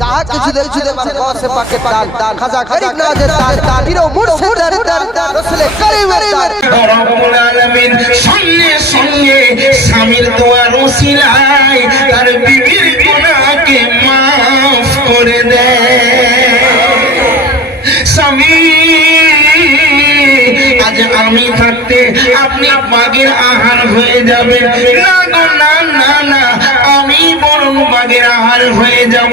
चाह কিছু দে বার গসে পাকে তাল খাজা গরিব নওয়াজের তাল হিরো মুর্শিদের তাল রাসূল করিমের তাল রব্বুল আলামিন সঙ্গে সঙ্গে স্বামীর দোয়ার ওসিলায় তার বিবির গুনাহকে maaf করে দেয়। স্বামী আজ আমি থাকতে আপনি বাগের আহার হয়ে যাবেন না গো, না না না, আমি বরং বাগের আহার হয়ে যাব।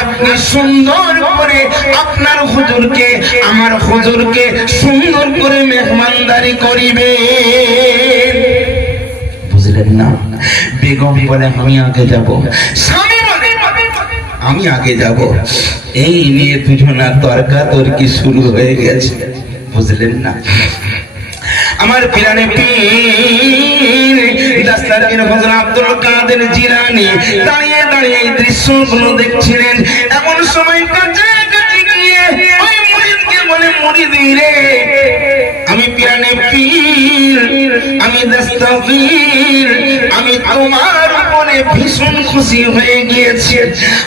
আপনি সুন্দর করে আপনার হুজুরকে, আমার হুজুরকে সুন্দর করে মেহমানদারি করিবেন। বুঝলেন না? বেগম বলে আমি আগে যাব, স্বামী বলে আমি আগে যাব। এই নিয়ে দুজনার তর্কাতর্কি শুরু হয়ে গেছে। বুঝলেন না? আমার পিরানে পীর দাস্তারগীর হযরত আব্দুল কাদের জিলানী দাঁড়িয়ে দাঁড়িয়ে এই দৃশ্যগুলো দেখছিলেন। এমন সময় কাছাকাছি গিয়ে ওই মুরিদকে বলে, মুরিদ রে, আমি পিরানে পীর, আমি দাস্তারগীর, আমি তোমার উপরে ভীষণ খুশি হয়ে গিয়েছি।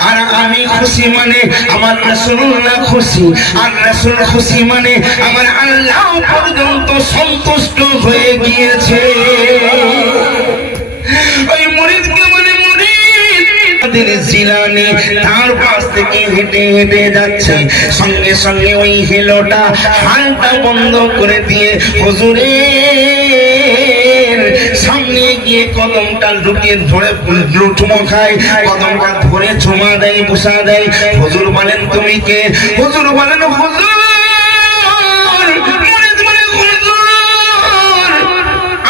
আর আমি খুশি মানে আমার রাসূলুল্লাহ খুশি, আর রাসূল খুশি মানে আমার আল্লাহ পর্যন্ত সন্তুষ্ট হয়ে গিয়েছে। ওই মুরিদকে বলে, মুরিদ জিলানী তার পাশ থেকে হেঁটে হেঁটে যাচ্ছে, সঙ্গে সঙ্গে ওই হেলোটা হালটা বন্ধ করে দিয়ে হুজুরের সামনে গিয়ে কদমটা ঢুকিয়ে ধরে লুঠমো খায়, কদমটা ধরে চুমা দেয়, বুসা দেয়। হুজুর বলেন তুমি কে? হুজুর বলেন হুজুর।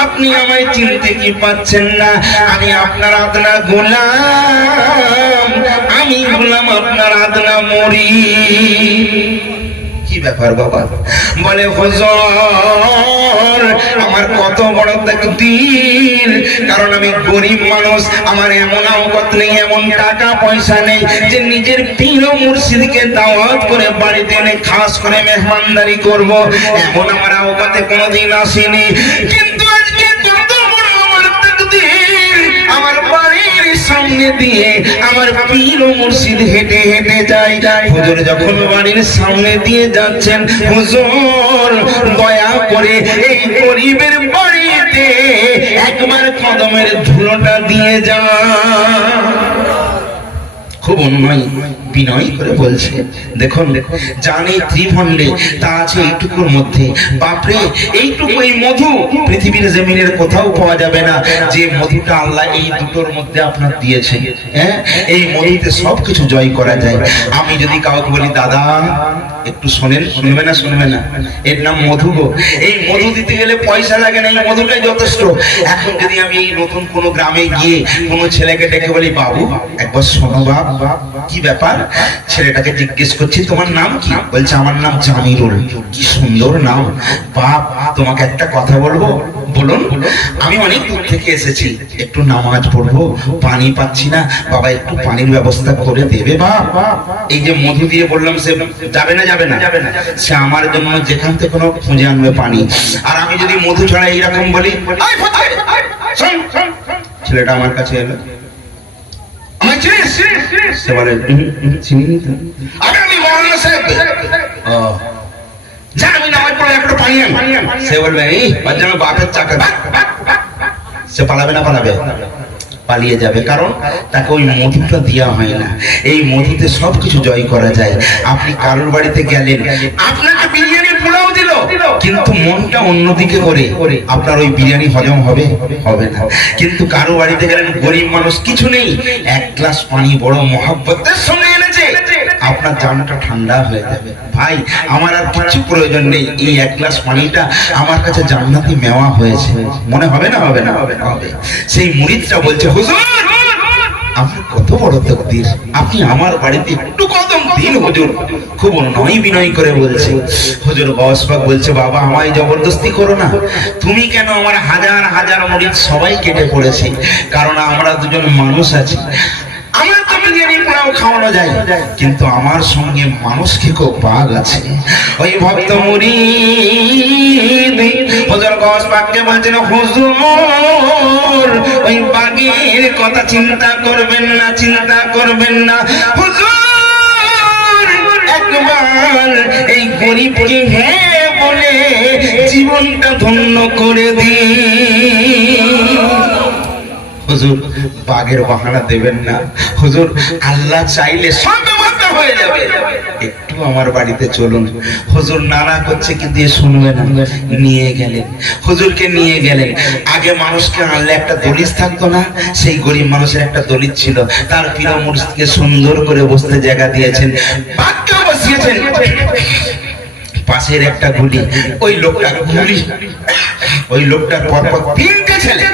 আপনি আমায় চিনতে কি পাচ্ছেন না? আমি আপনার আদনা গোলাম, আমি গোলাম আপনার আদনা মরি। কি ব্যাপার বাবা? বলে হুজুর আমার কত বড় তাকদীর, কারণ আমি গরিব মানুষ, আমার এমন আওকাত নেই, এমন টাকা পয়সা নেই যে নিজের পীর ও মুর্শিদকে দাওয়াত করে বাড়িতে এনে খাস করে মেহমানদারি করব। এমন আমার আওকাতে কোনোদিন আসেনি। কিন্তু আজকে কত বড় আমার তাকদীর, আমার বাড়ির সামনে দিয়ে আমার পীর ও মুর্শিদ হেঁটে হেঁটে যায়। হুজুর যখন বাড়ির সামনে দিয়ে যাচ্ছেন, হুজুর দয়া করে এই গরিবের বাড়িতে একবার কদমের ধুলোটা দিয়ে যান। খুব অন্যায় বিনয় করে বলছে, দেখুন জানে ত্রিভণ্ডে তা আছে এইটুকুর মধ্যে। বাপরে, এইটুকু এই মধু পৃথিবীর জমিনের কোথাও পাওয়া যাবে না, যে মধুটা আল্লাহ এই দুটোর মধ্যে আপনার দিয়েছে। হ্যাঁ, এই মধুতে সবকিছু জয় করা যায়। আমি যদি কাউকে বলি দাদা একটু শোনেন, শুনবে না? শুনবে না? এর নাম মধু গো। এই মধু দিতে গেলে পয়সা লাগে না, এই মধুটাই যথেষ্ট। এখন যদি আমি এই নতুন কোনো গ্রামে গিয়ে কোনো ছেলেকে ডেকে বলি, বাবু একবার শোনো বাপ। কি ব্যাপার? ছেলেটাকে জিজ্ঞেস করছি তোমার নাম কি? বলছে আমার নাম জামিরুল। কি সুন্দর নাম। বাপ তোমাকে একটা কথা বলবো? বলুন। আমি অনেক দূর থেকে এসেছি, একটু নামাজ পড়বো, পানি পাচ্ছি না, বাবা একটু পানির ব্যবস্থা করে দেবে বাপ। এই যে মধু দিয়ে বললাম, সে যাবে না? যাবে না। সে আমার জন্য যেখান থেকে কোনো খুঁজে আনবে পানি। আর আমি যদি মধু ছাড়া এইরকম বলি, ছেলেটা আমার কাছে এলো, সে বলে চিনি তো, আমি মৌলানা সাহেব। ও যা, আমি নামাজ পড়ে একটু পানি আন। সে বলবে এই বাচ্চা বাপের চাকর। সে পালাবে না? পালাবে, পালিয়ে যাবে, কারণ তাকে ওই মধুটা দেওয়া হয় না। এই মধুতে সবকিছু জয় করা যায়। আপনি কারোর বাড়িতে গেলেন, আপনাকে বিরিয়ানি পোলাও দিল, কিন্তু মনটা অন্যদিকে করে, আপনার ওই বিরিয়ানি হজম হবে? হবে না। কিন্তু কারো বাড়িতে গেলেন, গরিব মানুষ, কিছু নেই, এক গ্লাস পানি বড় মহব্বতের সঙ্গে এনেছে, আপনার জানটা ঠান্ডা হয়ে যাবে। ভাই আমার আর কিছু প্রয়োজন নেই, এই এক গ্লাস পানিটা আমার কাছে জান্নাতি মেওয়া হয়েছে, মনে হবে না? হবে না? হবে না। হবে। সেই মুরিদটা বলছে, হুজুর আমার কত বড় তাকদীর, আপনি আমার বাড়িতে একটু কদম দিন হুজুর। খুব নয় বিনয় করে বলছে। হুজুর গওস পাক বলছে, বাবা আমায় জবরদস্তি করো না। তুমি কেন, আমার হাজার হাজার মুরিদ সবাই কেটে পড়েছে, কারণ আমরা দুজন মানুষ আছি। আমার তো বিরিয়ানি পোলাও খাওয়ানো যায়, কিন্তু আমার সঙ্গে মানুষ খেকো বাঘ আছে। ওই ভক্ত মুরিদ হুজুর গওস পাককে বলছেন, হুজুর ওই বাঘের কথা চিন্তা করবেন না, চিন্তা করবেন না হুজুর। দয়াল এই গরিবকে হ্যাঁ বলে জীবনটা ধন্য করে দিন। হুজুর বাঘের বাহানা দেবেন না হুজুর, আল্লাহ চাইলে সব ব্যবস্থা হয়ে যাবে, একটু আমার বাড়িতে চলুন। হুজুর নানা করছে কি দিয়ে শুনবে না, নিয়ে গেলেন হুজুরকে নিয়ে গেলেন। আগে মানুষকে আনলে একটা দলিত থাকতো না, সেই গরিব মানুষের একটা দলিত ছিল, তার প্রিয় মুর্শিদকে সুন্দর করে বসতে জায়গা দিয়েছেন, বাঘকে বসিয়েছেন পাশের একটা গুলি, ওই লোকটা গুলি, ওই লোকটার পরপর তিনটে ছেলে,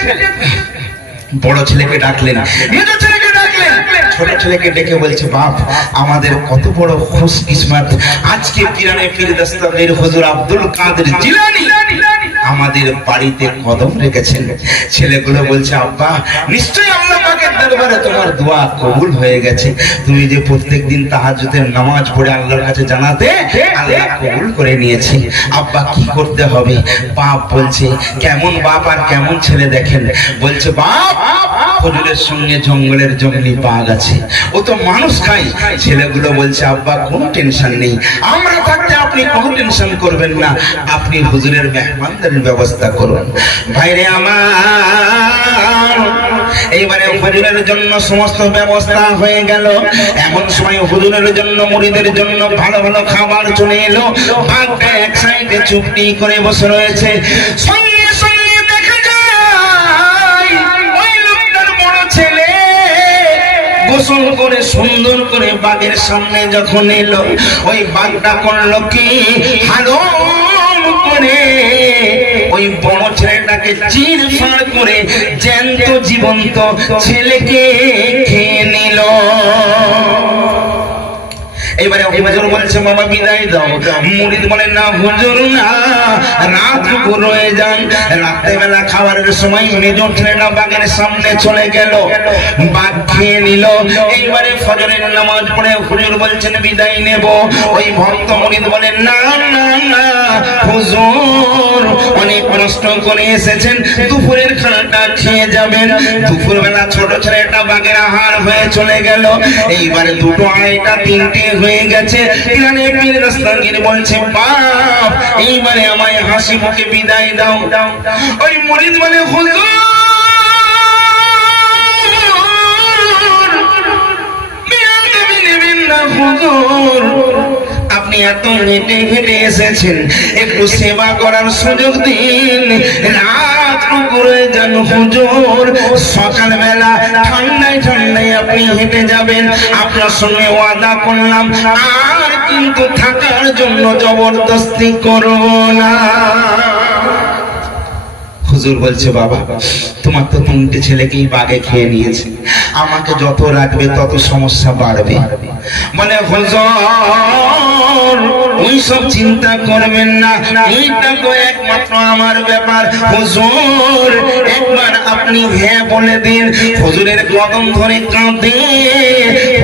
বড় ছেলেকে ডাকলেন, মেজো ছেলেকে ডাকলেন, ছোট ছেলেকে ডেকে বলছে বাপ আমাদের কত বড় খুশ কিসমত, আজকে পিরানে পীর দস্তগীর হুজুর আব্দুল কাদের জিলানী আমাদের বাড়িতে কদম রেখেছেন। ছেলেগুলো বলছে আব্বা নিশ্চয়ই আল্লাহ পাকের দরবারে তোমার দোয়া কবুল হয়ে গেছে, তুমি যে প্রত্যেকদিন তাহাজ্জুদের নামাজ পড়ে আল্লাহর কাছে জানাতে, আল্লাহ কবুল করে নিয়েছে। আব্বা কি করতে হবে? বাপ বলছে, কেমন বাপ আর কেমন ছেলে দেখেন, বলছে বাপ হুজুরের সঙ্গে জঙ্গলের জঙ্গলি বাঘ আছে, ও তো মানুষ খায়। ছেলেগুলো বলছে আব্বা কোনো টেনশন নেই, আমরা থাকতে আপনি কোনো টেনশন করবেন না, আপনি হুজুরের মেহমানদারির ব্যবস্থা করুন। ভাইরে আমার এইবারে হুজুরের জন্য সমস্ত ব্যবস্থা হয়ে গেল। এমন সময় হুজুরের জন্য মুরিদের জন্য ভালো ভালো খাবার চলে এলো। বাঘটা এক সাইডে চুপটি করে বসে রয়েছে। সঙ্গে সঙ্গে দেখা যায় ওই লোকটার বড় ছেলে গোসল করে সুন্দর করে বাঘের সামনে যখন এলো, ওই বাঘটা করলো কি হালম করে ওই বড় ছেলেটাকে চির ফাড় করে জ্যান্ত জীবন্ত ছেলেকে খেয়ে নিল। এবারে হুজুর বলছে বাবা বিদায় দাও। মুরিদ বলে না হুজুর না, রাত রয়ে যান। রাতে বেলা খাবারের সময় মেজো ছেলেটা বাঘের সামনে চলে গেল, বাঘ খেয়ে নিল। এইবারে ফজরের নামাজ পড়ে হুজুর বলছেন বিদায় নেব। ওই ভক্ত মুরিদ বলেন না না না হুজুর অনেক কষ্ট করে এসেছেন, দুপুরের খানাটা খেয়ে যাবেন। দুপুর বেলা ছোট ছেলেটা বাঘের আহার হয়ে চলে গেল। এইবারে দুটো আড়াইটা তিনটে হয়ে গেছে। পিরানে পীর দস্তগীর বলছে বাপ এইবারে আমায় হাসি মুখে বিদায় দাও। ওই মুরিদ বলে হুজুর হুজুর আপনি এত হেঁটে হেঁটে এসেছেন, একটু সেবা করার সুযোগ দিন। রাত করে যান হুজুর, সকালবেলা ঠান্ডায় ঠান্ডায় আপনি হেঁটে যাবেন। আপনার সঙ্গে ওয়াদা করলাম আর কিন্তু থাকার জন্য জবরদস্তি করব না। হুজুর বলছে বাবা তোমার তো তিনটে ছেলেকেই বাঘে খেয়ে নিয়েছে, আমাকে যত রাখবে তত সমস্যা বাড়বে। মানে হুজুর ওই সব চিন্তা করবেন না, এইটা তো একমাত্র আমার ব্যাপার। হুজুর একবার আপনি হ্যাঁ বলে দিন। হুজুরের কদম ধরে কাঁদে।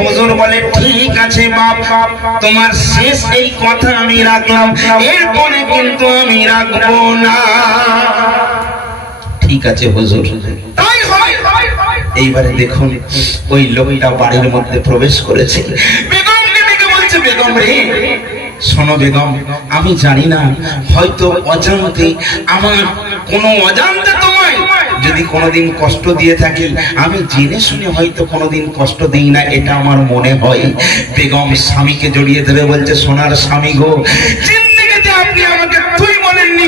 হুজুর বলে ঠিক আছে বাপ, তোমার শেষ এই কথা আমি রাখলাম, এরপরে কিন্তু আমি রাখবো না। ঠিক আছে হুজুর তাই হয়। এইবারে দেখুন ওই লোকটা বাড়ির মধ্যে প্রবেশ করেছে। বেগমকে ডেকে বলছে বেগম রে শোনো বেগম, আমি জানি না হয়তো অজান্তে আমার কোনো অজান্তে তোমায় যদি কোনোদিন কষ্ট দিয়ে থাকি, আমি জেনে শুনে হয়তো কোনোদিন কষ্ট দিই না, এটা আমার মনে হয়। বেগম স্বামীকে জড়িয়ে ধরে বলছে সোনার স্বামী গো, জিন্দেগিতে আপনি আমাকে তুই বলেননি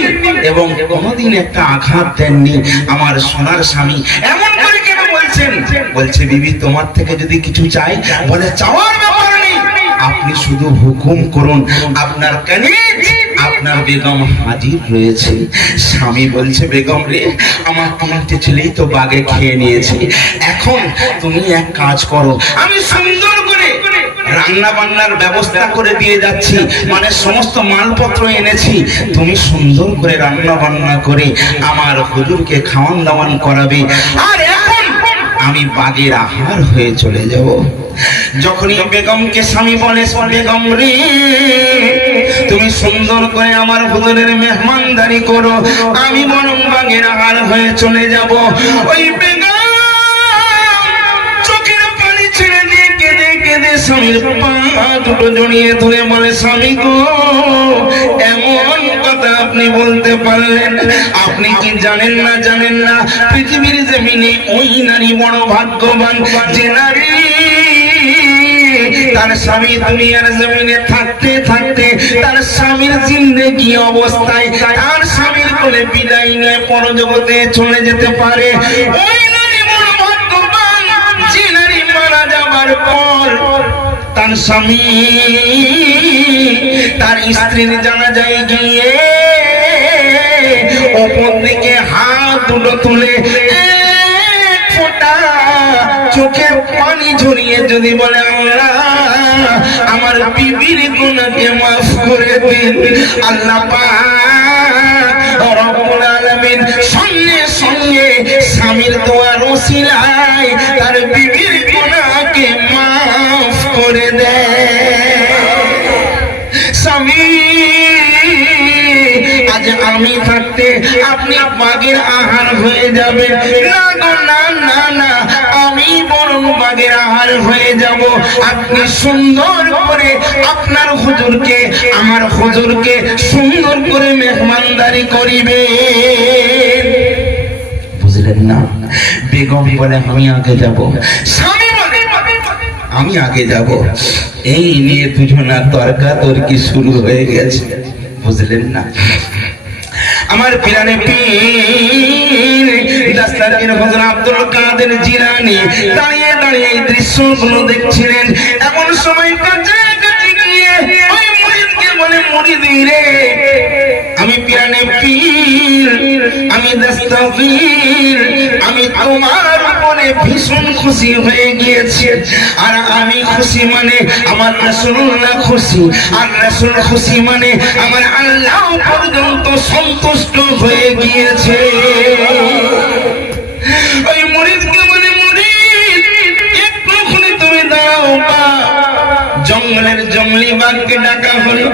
এবং কোনোদিন একটা আঘাত দেননি। আমার সোনার স্বামী এমন করে কেন বলছেন? বলছে বিবি তোমার থেকে যদি কিছু চাই, বলে চাওয়ার ব্যাপার নেই, আপনি শুধু হুকুম করুন। আপনার কানে আপনার বেগম হাজির রয়েছে। স্বামী বলছে বেগম রে আমার তিনটে ছেলেই তো বাঘে খেয়ে নিয়েছে, এখন তুমি এক কাজ করো, আমি সুন্দর করে রান্না বান্নার ব্যবস্থা করে দিয়ে যাচ্ছি, মানে সমস্ত মালপত্র এনেছি, তুমি সুন্দর করে রান্না বান্না করে আমার হুজুরকে খাওয়ান দাওয়ান করাবে, আর এখন আমি বাঘের আহার হয়ে চলে যাব। যখনই বেগমকে স্বামী বলে বেগম রে তুমি সুন্দর করে আমার হুজুরের মেহমানদারি করো, আমি বরং বাঘের আহার হয়ে চলে যাব। ওই বেগম চোখের পানি ছেড়ে দিয়ে কেঁদে কেঁদে স্বামীর পা দুটো জড়িয়ে ধরে বলে, স্বামী গো, এমন কথা আপনি বলতে পারলেন? আপনি কি জানেন না পৃথিবীর জমিনে ওই নারী বড় ভাগ্যবান যে নারী তার স্বামী দুনিয়ার জমিনে থাকতে থাকতে তার স্বামীর জিন্দেগি অবস্থায় তার স্বামীর কোলে বিদায় নিয়ে পরজগতে চলে যেতে পারে। ওই নারী বড় ভাগ্যবান যে নারী মারা যাবার পর তার স্বামী তার স্ত্রীর জানাজায় গিয়ে ওপর দিকে হাত দুটো তুলে এক ফোঁটা চোখের পানি ঝরিয়ে যদি বলে, আল্লাহ আমার বিবির গুনাহকে মাফ করে দিন, আল্লাহ পাক রব্বুল আলামিন সঙ্গে সঙ্গে স্বামীর দোয়ার ওসিলায় তার বিবির গুনাহকে মাফ করে দেয়। স্বামী, আজ আমি থাকতে আপনি বাঘের আহার হয়ে যাবেন না গো, না না না, আমি বরং বাঘের আহার হয়ে যাব। আপনি সুন্দর করে আপনার হুজুরকে, আমার হুজুরকে সুন্দর করে মেহমানদারি করিবেন। বুঝলেন না? বেগম বলে, আমি আগে যাব। স্বামী বলে, আমি আগে যাব। এই নিয়ে দুজনা তর্কাতর্কি শুরু হয়ে গেছে। বুঝলেন না? আমার পিরানে পীর দাস্তারগীর হযরত আব্দুল কাদের জিলানী দাঁড়িয়ে দাঁড়িয়ে এই দৃশ্যগুলো দেখছিলেন। এমন সময় কাছাকাছি গিয়ে ওই মুরিদকে বলে, মুরিদি রে, আমি পিরানে পীর, আমি দাস্তারগীর, আমি তোমার উপরে ভীষণ খুশি হয়ে গিয়েছি। আর আমি খুশি মানে আমার রাসূলুল্লাহ খুশি, আর রাসূল খুশি মানে আমার আল্লাহ পর্যন্ত সন্তুষ্ট হয়ে গিয়েছে। ওই মুরিদকে বলে, মুরিদ একটুখানি তুমি দাঁড়াও। জঙ্গলের জঙ্গলি বাঘকে ডাকা হলো,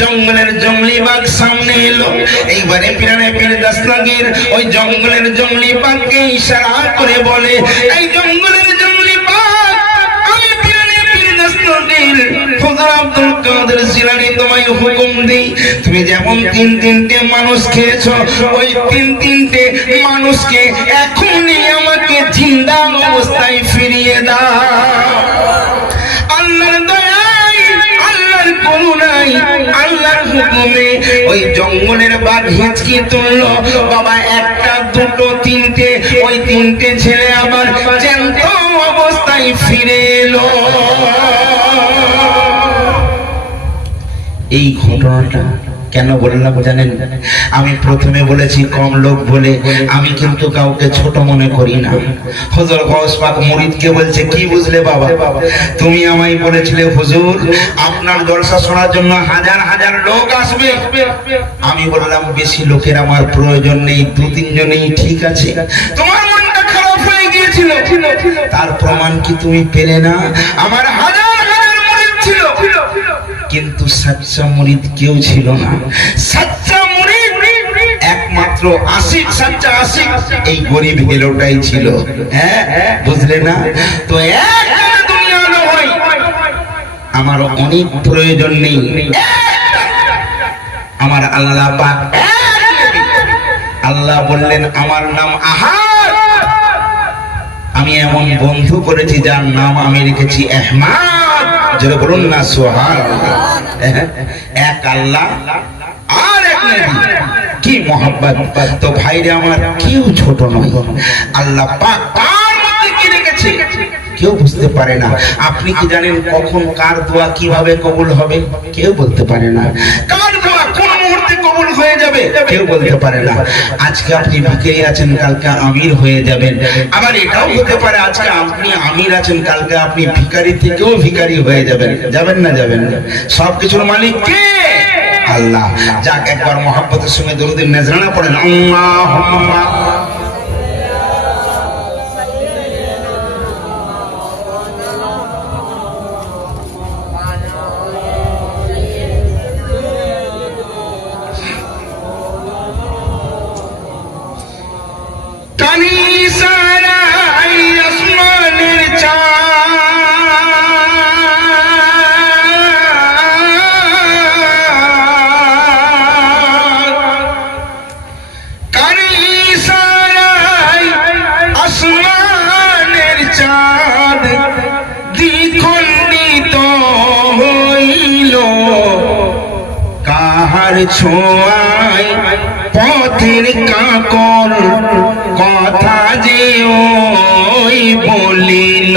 জঙ্গলের জঙ্গলি বাঘ সামনে এলো। এইবারে পিরানে পীর দাস্তারগীর ওই জঙ্গলের জঙ্গলি বাঘকে ইশারা করে বলে, এই জঙ্গলের জঙ্গলি বাঘ, আমি পিরানে পীর দাস্তারগীর হযরত আব্দুল কাদের জিলানী তোমায় হুকুম দিই, তুমি যেমন তিনটে মানুষ খেয়েছো, ওই তিনটে মানুষকে এখনই আমাকে জিন্দা অবস্থায় ফিরিয়ে দাও। আল্লাহর দয়ায়, আল্লাহর করুণায়, আল্লাহর হুকুমে ওই জঙ্গলের বাঘ হিঁচকি তুললো। বাবা, একটা দুটো তিনটে, ওই তিনটে ছেলে আবার জ্যান্ত অবস্থায় ফিরে এলো। এই ঘটনাটা কেন বললাম জানেন? আমি প্রথমে বলেছি কম লোক বলে, আমি কিন্তু কাউকে ছোট মনে করি না। হযরত গাউস পাক মুরিদকে বলছে, কি বুঝলে বাবা? তুমি আমায় বলেছিলে হুজুর আপনার জলসা শোনার জন্য হাজার হাজার লোক আসবে। আমি বললাম বেশি লোকের আমার প্রয়োজন নেই, দু তিনজনেই ঠিক আছে। তোমার মনটা খারাপ হয়ে গিয়েছিল, তার প্রমাণ কি তুমি পেলে না? আমার হাজার হাজার মুরিদ ছিল, কিন্তু সাচ্চা মুরিদ কেউ ছিল না। সাচ্চা মুরিদ একমাত্র আশিক, সাচ্চা আশিক এই গরিব হেলোটাই ছিল। হ্যাঁ, বুঝলে না? তো এক দুনিয়া নয়, আমার অনেক প্রয়োজন নেই। আমার আল্লাহ পাক, আল্লাহ বললেন আমার নাম আহাদ। আমি এমন বন্ধু করেছি যার নাম আমি রেখেছি আহমদ। যারা বলুন না সুবহানাল্লাহ। এক আল্লাহ আর এক নবী, কি মহব্বত! তো ভাইরে আমার, কেউ ছোট নয়। আল্লাহ পাক কার মধ্যে কি রেখেছে কেউ বুঝতে পারে না। আপনি কি জানেন কখন কার দোয়া কিভাবে কবুল হবে? কেউ বলতে পারে না। কার দোয়া কোন মুহূর্তে কবুল হয়ে যাবে কেউ বলতে পারে না। আজকে আপনি ভিখারি আছেন, কালকে আমির হয়ে যাবেন। আবার এটাও হতে পারে আজকে আপনি আমির আছেন, কালকে আপনি ভিখারি থেকেও ভিখারি হয়ে যাবেন। যাবেন না? যাবেন না। সবকিছুর মালিক কে? আল্লাহ। যাক, একবার মহব্বতের সঙ্গে দরুদের নজরানা পড়েন, আল্লাহুম্মা ছোঁয়ায় পথের কাকর কথা যে ওই বলিল,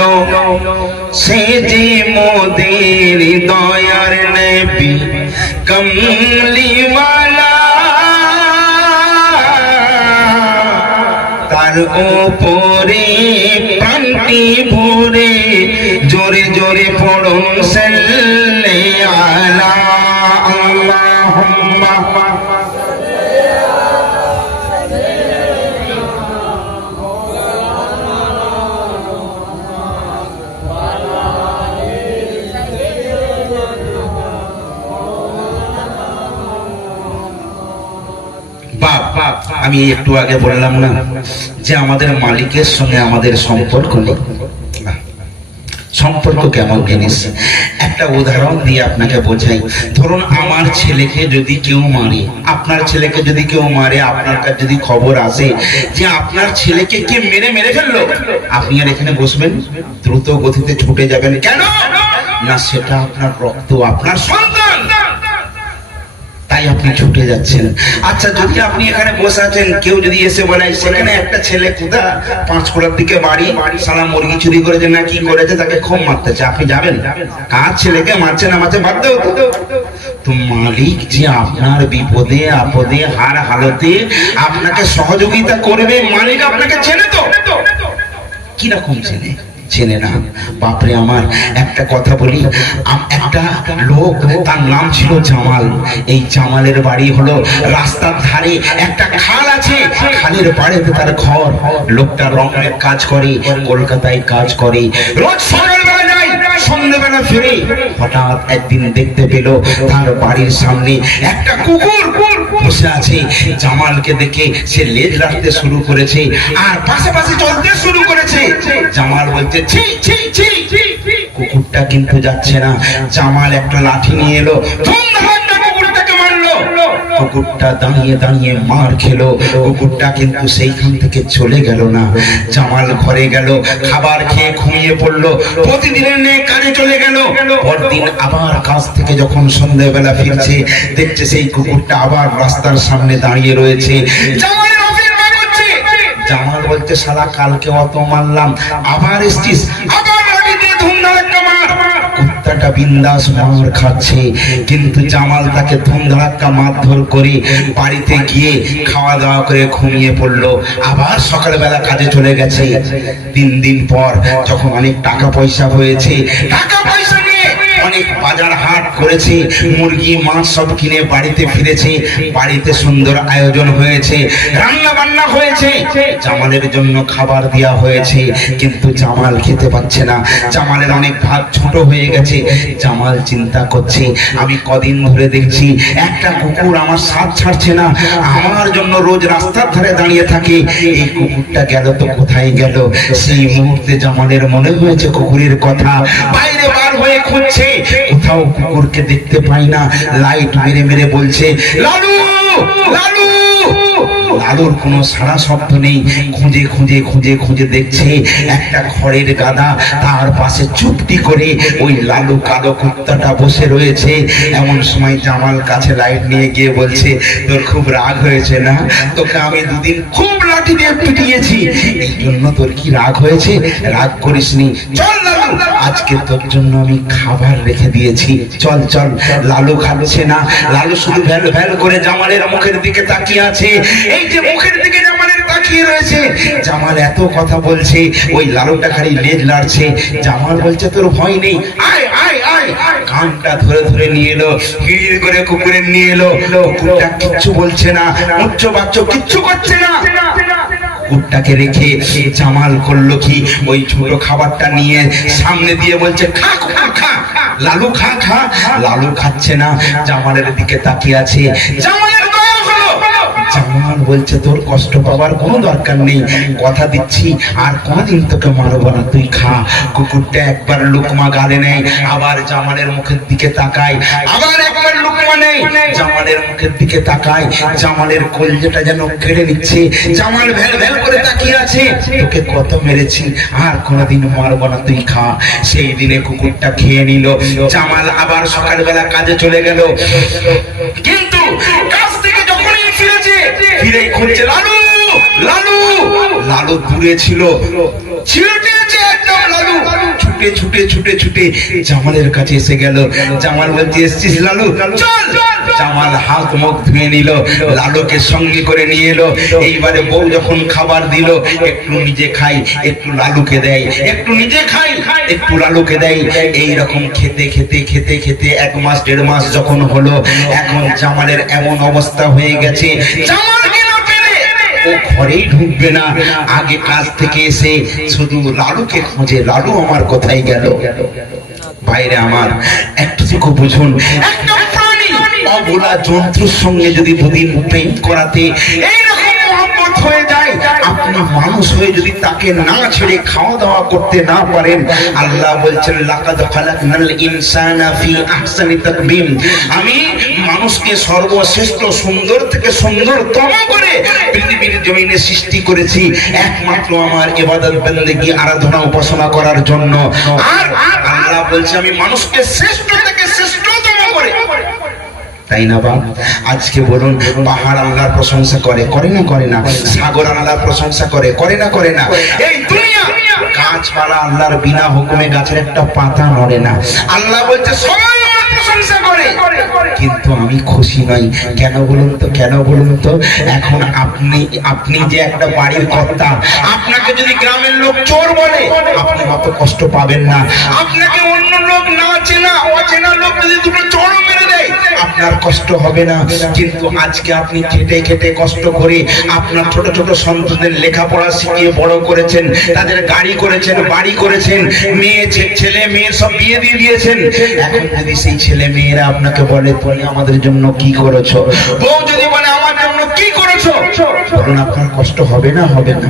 সে যে মোদের দয়ার নবী কমলিওয়ালা, তার ওপরে প্রাণটি ভরে জোরে জোরে পড়ুন সাল্লি আলা আল্লাহুম্মা। আমি একটু আগে বললাম না যে আমাদের মালিকের সঙ্গে আমাদের সম্পর্ক নেই। সম্পর্ক কেমন জিনিস, একটা উদাহরণ দিয়ে আপনাকে বোঝাই। ধরুন আমার ছেলেকে যদি কেউ মারে, আপনার ছেলেকে যদি কেউ মারে, আপনার কাছে যদি খবর আসে যে আপনার ছেলেকে কে মেরে ফেললো, আপনি আর এখানে বসবেন? দ্রুত গতিতে ছুটে যাবেন। কেন না, সেটা আপনার রক্ত, আপনার সন্তান, তাই আপনি ছুটে যাচ্ছেন। আচ্ছা, যদি আপনি এখানে বসে আছেন, কেউ যদি এসে বলে সেখানে একটা ছেলে কোথা পাঁচকোড়ার দিকে বাড়ি, সালা মুরগি চুরি করেছে না কি করেছে, তাকে খুব মারতেছে, আপনি যাবেন? কার ছেলেকে মারছে না মারছে বাধ্য হতো। তো মালিক যে আপনার বিপদে আপদে হার হালতে আপনাকে সহযোগিতা করবে, মালিক আপনাকে চেনে তো? কিরকম চেনে? চেনে না। বাপরে আমার, একটা কথা বলি, একটা লোক, তার নাম ছিল জামাল। এই জামালের বাড়ি হলো রাস্তার ধারে একটা খাল আছে, খালের পাড়েতে তার ঘর। লোকটা রঙের কাজ করে, কলকাতায় কাজ করে, রোজ সকালবেলা যায়, সন্ধ্যেবেলা ফিরে। হঠাৎ একদিন দেখতে পেল তার বাড়ির সামনে একটা কুকুর বসে আছে। জামালকে দেখে সে লেজ রাখতে শুরু করেছে আর পাশাপাশি চলতে শুরু করেছে। জামাল বলছে ছি ছি ছি, কুকুরটা কিন্তু যাচ্ছে না। জামাল একটা লাঠি নিয়ে এলো, কুকুরটাকে মারলো। কুকুরটা দাঁড়িয়ে দাঁড়িয়ে মার খেলো, কুকুরটা কিন্তু সেইখান থেকে চলে গেল না। জামাল ঘরে গেল, খাবার খেয়ে ঘুমিয়ে পড়লো। প্রতিদিনের নে কাজে চলে গেল। পরদিন আবার কাজ থেকে যখন সন্ধ্যাবেলা ফিরছে, দেখছে সেই কুকুরটা আবার রাস্তার সামনে দাঁড়িয়ে রয়েছে। জামাল বলছে শালা কালকে অত মারলাম, আবার এসছিস, আবার লাঠিতে ধুমধারাক্কা মার। কুত্তাটা বিন্দাস মার খাচ্ছে, কিন্তু জামাল তাকে ধুমধারাক্কা মারধর করে বাড়িতে গিয়ে খাওয়া দাওয়া করে ঘুমিয়ে পড়লো। আবার সকালবেলা কাজে চলে গেছে। 3 দিন পর যখন অনেক টাকা পয়সা হয়েছে, টাকা পয়সা নিয়ে অনেক বাজার হাট করেছে, মুরগি মাছ সব কিনে বাড়িতে ফিরেছে। বাড়িতে সুন্দর আয়োজন হয়েছে, রান্না বান্না হয়েছে, জামালের জন্য খাবার দেওয়া হয়েছে, কিন্তু জামাল খেতে পাচ্ছে না। জামালের অনেক ভাত ছোট হয়ে গেছে। জামাল চিন্তা করছে, আমি কদিন ধরে দেখছি একটা কুকুর আমার সাথ ছাড়ছে না, আমার জন্য রোজ রাস্তার ধারে দাঁড়িয়ে থাকে। এই কুকুরটা গেল তো কোথায় গেল? সেই মুহূর্তে জামালের মনে হয়েছে কুকুরের কথা। বাইরে বার হয়ে খুঁজছে, কোথাও কুকুরকে দেখতে পাই না। লাইট মেরে মেরে বলছে লালু লালু। লালুর কোনো সারা শব্দ নেই। খুঁজে খুঁজে খুঁজে খুঁজে দেখছে একটা খড়ের গাদা, তার পাশে চুপটি করে ওই লালু কালো কুত্তাটা বসে রয়েছে। এমন সময় জামাল কাছে লাইট নিয়ে গিয়ে বলছে, তোর খুব রাগ হয়েছে না? তোকে আমি 2 দিন খুব লাঠি দিয়ে পিটিয়েছি, এই জন্য তোর কি রাগ হয়েছে? রাগ করিসনি, চল লালু, আজকে তোর জন্য আমি খাবার রেখে দিয়েছি, চল চল। লালু খাচ্ছে না, লালু শুধু ভ্যাল ভ্যাল করে জামালের মুখের দিকে তাকিয়ে আছে। এই যে মুখের দিকে জামালের তাকিয়ে রয়েছে, জামাল এত কথা বলছে, ওই লালুটা খালি লেজ নাড়ছে। জামাল বলছে তোর ভয় নেই, আয় আয় আয়। কানটা ধরে ধরে নিয়ে এলো, হিড় করে কুকুরের নিয়ে এলো। কুকুরটা কিচ্ছু বলছে না, উচ্চ বাচ্চ কিচ্ছু করছে না। কুকুরটাকে রেখে জামাল করলো কি, ওই ছোট খাবারটা নিয়ে সামনে দিয়ে বলছে খা কুকুর খা, লালু খা খা। লালু খাচ্ছে না, জামালের দিকে তাকিয়ে আছে। জামালের দয়া হলো। জামাল বলছে তোর কষ্ট পাওয়ার কোনো দরকার নেই, কথা দিচ্ছি আর কোনদিন তোকে মারবো না, তুই খা। কুকুরটা একবার লুকমা গালে নেয়, আবার জামালের মুখের দিকে তাকায়, আবার একবার লুকমা নেয়, জামালের মুখের দিকে তাকায়। জামালের কলজেটা যেন কেড়ে নিচ্ছে। জামাল ভ্যাল ভ্যাল করে তাকিয়ে আছে, তোকে কত মেরেছি আর কোনদিন মারবো না, তুই খা। সেই দিনে কুকুরটা খেয়ে নিল। জামাল আবার সকালবেলা কাজে চলে গেল, কিন্তু খুঁজছে, লালু লালু। লালু দূরে ছিল, ছিটেছে একদম লালু। ছুটে ছুটে ছুটে ছুটে জামালের কাছে এসে গেল। জামাল বলছে, এসছিস লালু, চল। জামাল হাত মুখ ধুয়ে নিল, লালুকে সঙ্গে করে নিয়ে এলো। এইবারে বউ যখন খাবার দিল, একটু নিজে খাই, একটু লালুকে দেয়, একটু নিজে খাই, একটু লালুকে দেয়। এইরকম খেতে খেতে খেতে খেতে 1 মাস 1.5 মাস যখন হলো, এখন জামালের এমন অবস্থা হয়ে গেছে, জামালকে না পেলে ও ঘরেই ঢুকবে না। আগে কাজ থেকে এসে শুধু লালুকে খোঁজে, লালু আমার কোথায় গেল। বাইরে আমার একটুকু বুঝুন, একটা প্রাণী অবলা জন্তুর সঙ্গে যদি দুদিন প্রেম করাতে এইরকম মহব্বত হয়ে যায়, আপনি মানুষ হয়ে যদি তাকে না ছেড়ে খাওয়া দাওয়া করতে না পারেন, আল্লাহ বলছেন লাকাদ খালাকনাল ইনসানা ফি আহসানি তাকবীম, আমি মানুষকে সর্বশ্রেষ্ঠ সুন্দর থেকে সুন্দরতম করে পৃথিবীর জমিনে সৃষ্টি করেছি একমাত্র আমার ইবাদত বন্দেগী আরাধনা উপাসনা করার জন্য। আর আল্লাহ বলছে আমি মানুষকে শ্রেষ্ঠ থেকে শ্রেষ্ঠতম করে। তাই না বাপ? আজকে বলুন, পাহাড় আল্লাহর প্রশংসা করে, করে না করে না? সাগর আল্লাহর প্রশংসা করে, করে না করে না? এই দুনিয়া গাছপালা আল্লাহর বিনা হুকুমে গাছের একটা পাতা নড়ে না। আল্লাহ বলছে সবাই আমার প্রশংসা করে, কিন্তু আমি খুশি নই। কেন বলুন তো, কেন বলুন তো? এখন আপনি যে একটা বাড়ির কর্তা, আপনাকে যদি গ্রামের লোক চোর বলে, আপনি অত কষ্ট পাবেন না। আপনাকে অন্য লোক না চেনা অচেনা লোক যদি দুটো চোর মেরে দেয়, আপনার কষ্ট হবে না। কিন্তু আজকে আপনি খেটে খেটে কষ্ট করে আপনার ছোট ছোট সন্তানদের লেখাপড়া শিখিয়ে বড় করেছেন, তাদের গাড়ি করেছেন, বাড়ি করেছেন, মেয়ে ছেলে মেয়ের সব বিয়ে দিয়ে দিয়েছেন। এখন যদি সেই ছেলে মেয়েরা আপনাকে বলে তুমি আমাদের জন্য কি করেছো, বউ যদি বলে আমার জন্য কি করেছো, বলুন আপনার কষ্ট হবে না? হবে না?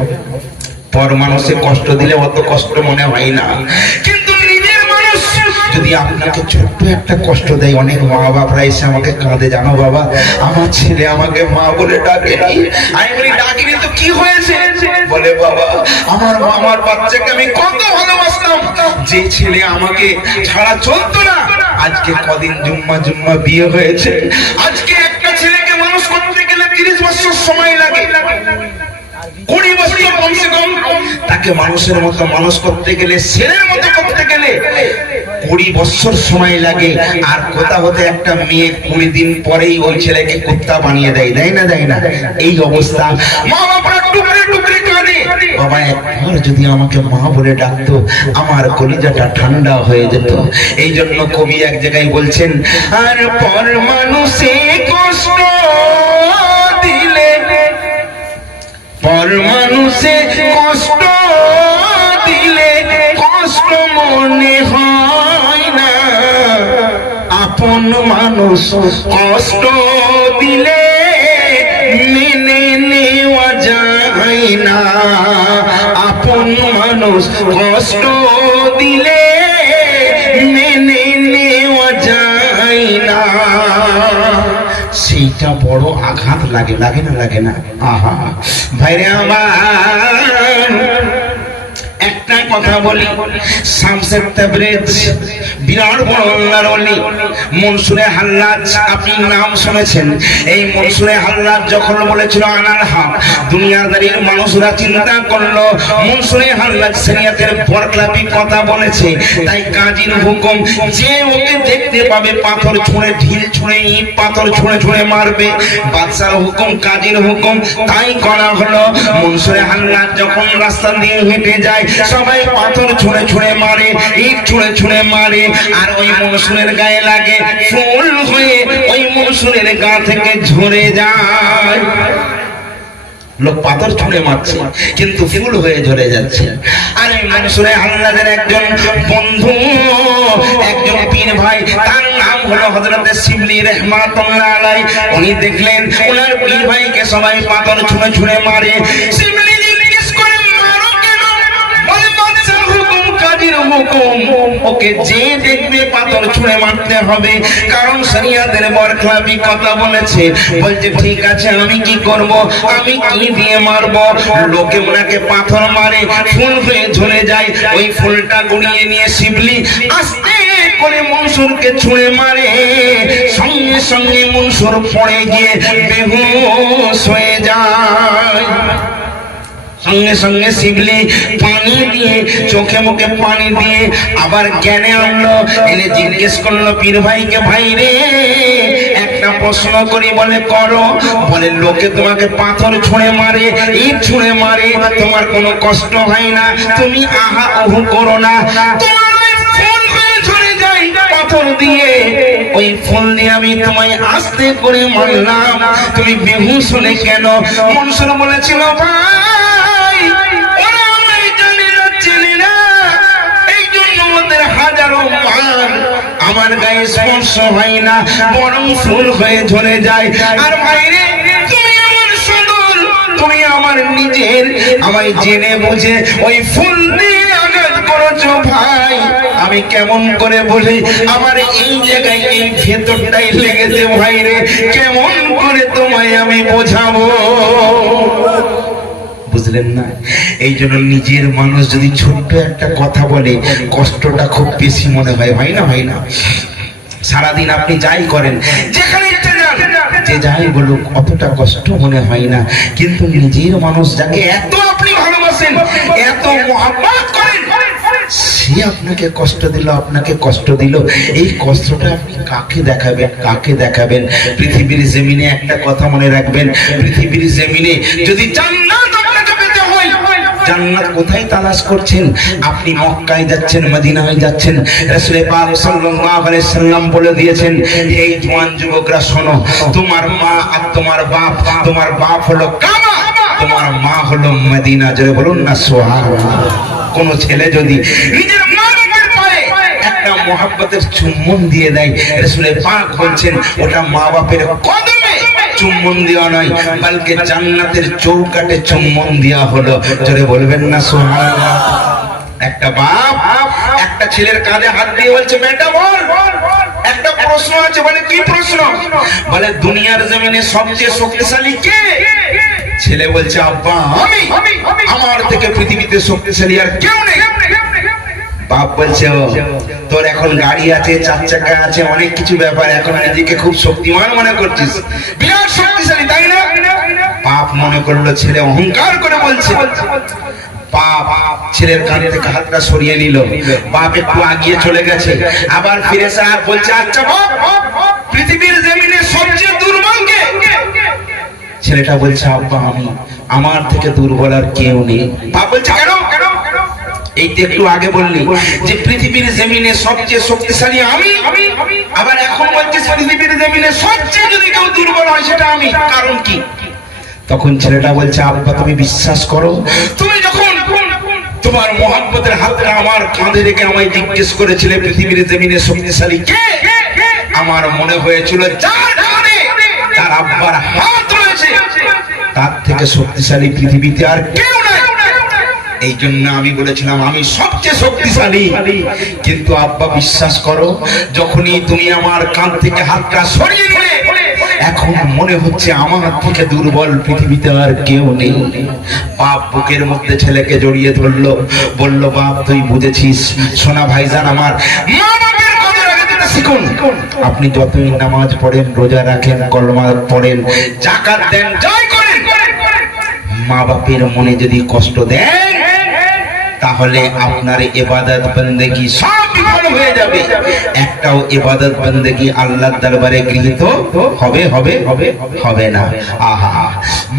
পর মানুষে কষ্ট দিলে অত কষ্ট মনে হয় না, কিন্তু নিজের মানুষ যদি আপনাকে ছোট্ট একটা কষ্ট দেয়, অনেক মা বাপরা এসে আমাকে কাঁদে, জানো বাবা আমার ছেলে আমাকে মা বলে ডাকেনি। আমি বলি ডাকিনি তো কি হয়েছে? বলে বাবা আমার বাচ্চাকে আমি কত ভালোবাসতাম, যে ছেলে আমাকে ছাড়া চলতো না, আজকে কদিন জুম্মা বিয়ে হয়েছে। আজকে একটা ছেলেকে মানুষ করতে গেলে 30 বছর সময় লাগে, 20 বছর কমসে কম। তাকে মানুষের মতো মানুষ করতে গেলে, ছেলের মতো করতে গেলে 20 বছর সময় লাগে। আর কোথা হতে একটা মেয়ে 20 দিন পরেই ওই ছেলেকে কুত্তা বানিয়ে দেয়, দেয় না দেয় না? এই অবস্থা। মা বাবা টুকরে টুকরে কাঁদে, বাবা একবার যদি আমাকে মা বলে ডাকতো, আমার কলিজাটা ঠান্ডা হয়ে যেত। এই জন্য কবি এক জায়গায় বলছেন, আর পর মানুষে কষ্ট দিলে, পর মানুষে কষ্ট দিলে কষ্ট মনে হয় না, আপন মানুষ কষ্ট দিলে মেনে নেওয়া যায় না, আপন মানুষ কষ্ট দিলে মেনে নেওয়া যায় না। সেইটা বড় আঘাত লাগে, লাগে না লাগে না? আহা ভাইরে আমার, একটা কথা বলি, শামসে তাবরিজ বিরাট বড় আল্লাহর ওলি মনসুরে হাল্লাজ, আপনি নাম শুনেছেন। এই মনসুরে হাল্লাজ যখন বলেছিল আনাল হক, দুনিয়াদারির মানুষরা চিন্তা করলো মনসুরে হাল্লাজ শরিয়তের বরখলাপি কথা বলেছে, তাই কাজীর হুকুম যে ওকে দেখতে পাবে পাথর ছুঁড়ে, ঢিল ছুঁড়ে, ইট পাথর ছুঁড়ে ছুঁড়ে মারবে। বাদশার হুকুম, কাজীর হুকুম, তাই করা হলো। মনসুরে হাল্লাজ যখন রাস্তা দিয়ে হেঁটে যায়, সবাই পাথর ছুঁড়ে ছুঁড়ে মারে, ইট ছুঁড়ে ছুঁড়ে মারে, আর ওই মনসুরের গায়ে লাগে, ফুল হয়ে ওই মনসুরের গা থেকে ঝরে যায়। লোক পাথর ছুঁড়ে মারছে কিন্তু ফুল হয়ে ঝরে যাচ্ছে। আর এই মনসুরে হাল্লাজের একজন বন্ধু, একজন পীর ভাই, তার নাম হলো হযরতে শিবলি রাহমাতুল্লাহ আলাইহি। উনি দেখলেন ওনার পীর ভাইকে সবাই পাথর ছুঁড়ে ছুঁড়ে মারে। শিবলি জিজ্ঞেস করে মারো কেন? বলে বাদশার হুকুম, কাজীর হুকুম, ওকে যে দেখবে পাথর ছুঁড়ে মারতে হবে, কারণ শরিয়তের বরখলাপি কথা বলেছে। বলছে ঠিক আছে, আমি কি করব, আমি কি দিয়ে মারবো? লোকে ওনাকে পাথর মারে, ফুল হয়ে ঝরে যায়। ওই ফুলটা গুড়িয়ে নিয়ে শিবলি আস্তে করে মনসুরকে ছুঁড়ে মারে, সঙ্গে সঙ্গে মনসুর পড়ে গিয়ে বেহুশ হয়ে যায়। সঙ্গে সঙ্গে শিবলি পানি দিয়ে চোখে মুখে পানি দিয়ে আবার জ্ঞানে আনলো, এনে জিজ্ঞেস করলো পীর ভাইকে, ভাই রে একটা প্রশ্ন করি, বলে করো। বলে লোকে তোমাকে পাথর ছুঁড়ে মারে, ইট ছুঁড়ে মারে, তোমার কোনো কষ্ট হয় না, তুমি আহা ওহু করো না, তোমার ওই ফুল হয়ে ঝরে যায় পাথর দিয়ে, ওই ফুল দিয়ে আমি তোমায় আস্তে করে মারলাম, তুমি বেহুশ হলে কেন? মনসুর বলেছিল, ভাই ওরা আমায় জানে না, চেনে না, এই জন্য ওদের হাজারো মান আমার গায়ে স্পর্শ হয় না, বরং ফুল হয়ে ঝরে যায়। আর ভাইরে তুমি আমার সদর, তুমি আমার নিজের, আমায় জেনে বুঝে ওই ফুল দিয়ে আঘাত করেছো ভাই। আমি কেমন করে বলি, আমার এই জায়গায় এই ভেতরটাই লেগেছে ভাইরে, কেমন করে তোমায় আমি বোঝাবো? বুঝলেন না? এই জন্য নিজের মানুষ যদি ছোট্ট একটা কথা বলে কষ্টটা খুব বেশি মনে হয়, ভাই না ভাই না? সারাদিন আপনি যাই করেন, যেখানে ইচ্ছা যান, যে যাই বলুক অতটা কষ্ট মনে হয় না, কিন্তু নিজের মানুষ যাকে এত আপনি ভালোবাসেন, এত মহব্বত করেন, সে আপনাকে কষ্ট দিল, আপনাকে কষ্ট দিল, এই কষ্টটা আপনি কাকে দেখাবেন, কাকে দেখাবেন? পৃথিবীর জমিনে একটা কথা মনে রাখবেন, পৃথিবীর জমিনে যদি জান্নাত আপনাকে পেতে হয়, জান্নাত কোথায় তালাশ করছেন? আপনি মক্কায় যাচ্ছেন, মদিনায় যাচ্ছেন, রাসূল পাক সাল্লাল্লাহু আলাইহি সাল্লাম বলে দিয়েছেন, এই জওয়ান যুবকরা শোনো, তোমার মা আর তোমার বাপ হলো কাবা, তোমার মা হলো মদিনা। জোরে বলুন না সুবহানাল্লাহ। কোন ছেলে যদি নিজের মা বাবার পায়ে একটা মহব্বতের চুম্বন দিয়ে দেয়, রাসূল পাক বলছেন ওটা মা বাপের কদমে চুম্বন দেওয়া নয়, বলকে জান্নাতের চৌকাটে চুম্বন দেওয়া হলো। জোরে বলবেন না সুবহানাল্লাহ। একটা বাপ একটা ছেলের কাঁধে হাত দিয়ে বলছে, বেটা বল, একটা প্রশ্ন আছে। বলে কি প্রশ্ন? বলে দুনিয়ার জমিনে সবচেয়ে শক্তিশালী কে? ছেলে বলছে, আব্বা আমি, আমার থেকে পৃথিবীতে শক্তিশালী আর কেউ নেই। বাপ বলছে, তোর এখন গাড়ি আছে, 4 চাকা আছে, অনেক কিছু ব্যাপার, এখন নিজেকে খুব শক্তিমান মনে করছিস, বিরাট শক্তিশালী, তাই না? বাপ মনে করলো ছেলে অহংকার করে বলছে। বাপ ছেলের কান থেকে হাতটা সরিয়ে নিল, বাপ একটু আগিয়ে চলে গেছে, আবার ফিরে এসে আর বলছে, আচ্ছা বাপ, পৃথিবীর জমিনে সবচেয়ে দুর্বল কে? ছেলেটা বলছে, আব্বা আমি, আমার থেকে দুর্বল আর কেউ নেই। বাপ বলছে, কেন? এই তো একটু আগে বললি যে পৃথিবীর জমিনে সবচেয়ে শক্তিশালী আমি, আবার এখন বলছিস পৃথিবীর জমিনে সবচেয়ে যদি কেউ দুর্বল হয় সেটা আমি, কারণ কি? তখন ছেলেটা বলছে, আব্বা তুমি বিশ্বাস করো, তুমি যখন তোমার মহব্বতের হাতটা আমার কাঁধে রেখে আমায় জিজ্ঞেস করেছিলে পৃথিবীর জমিনে শক্তিশালী কে, আমার মনে হয়েছিল যার কাঁধে তার আব্বার হাত রয়েছে, তার থেকে শক্তিশালী পৃথিবীতে আর কেউ নাই। এই জন্য আমি বলেছিলাম আমি সবচেয়ে শক্তিশালী। কিন্তু আব্বা বিশ্বাস করো, যখনই তুমি আমার কাঁধ থেকে হাতটা সরিয়ে নিলে, এখন মনে হচ্ছে আমার থেকে দুর্বল পৃথিবীতে আর কেউ নেই। বাপ বুকের মধ্যে ছেলেকে জড়িয়ে ধরলো, বলল, বাপ তুই বুঝেছিস, সোনা ভাইজান আমার, মা বাপের কদর আগে দিতে শিখুন। আপনি যতই নামাজ পড়েন, রোজা রাখেন, কলমা পড়েন, যাকাত দেন, যাই করেন, মা বাপের মনে যদি কষ্ট দেন, তাহলে আপনার ইবাদত বন্দেগী সব বিফল হয়ে যাবে। একটাও ইবাদত বন্দেগী আল্লাহর দরবারে গৃহীত হবে না। আহা,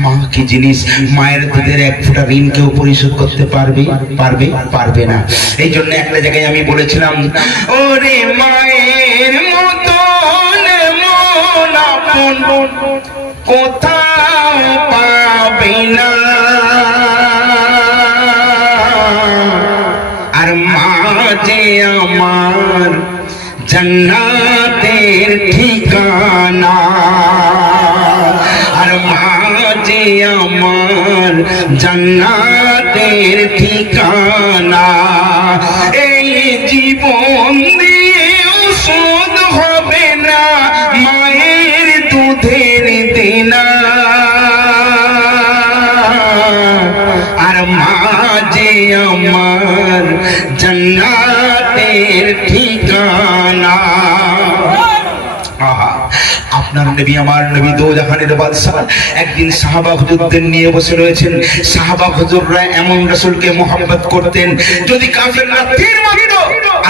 মা কি জিনিস! মায়ের দুধের এক ফোঁটা ঋণ কেউ পরিশোধ করতে পারবে না। এই জন্য একটা জায়গায় আমি বলেছিলাম, ওরে মায়ের মতন মন আপন কোথাও পাবে না, আর মা যে আমার জান্নাতের ঠিকানা, আর মা যে আমার জান্নাতের ঠিকানা। এই জীবন দিয়ে শোধ হবে না মায়ের দুধের দেনা, আর মা যে আমার জান্নাতের ঠিকানা। আপনার নবী আমার নবী দো জাহানের বাদশা একদিন সাহাবা হুজুরদের নিয়ে বসে রয়েছেন। সাহাবা হুজুররা এমন রাসূলকে মহব্বত করতেন, যদি কাফেররা তীর মারত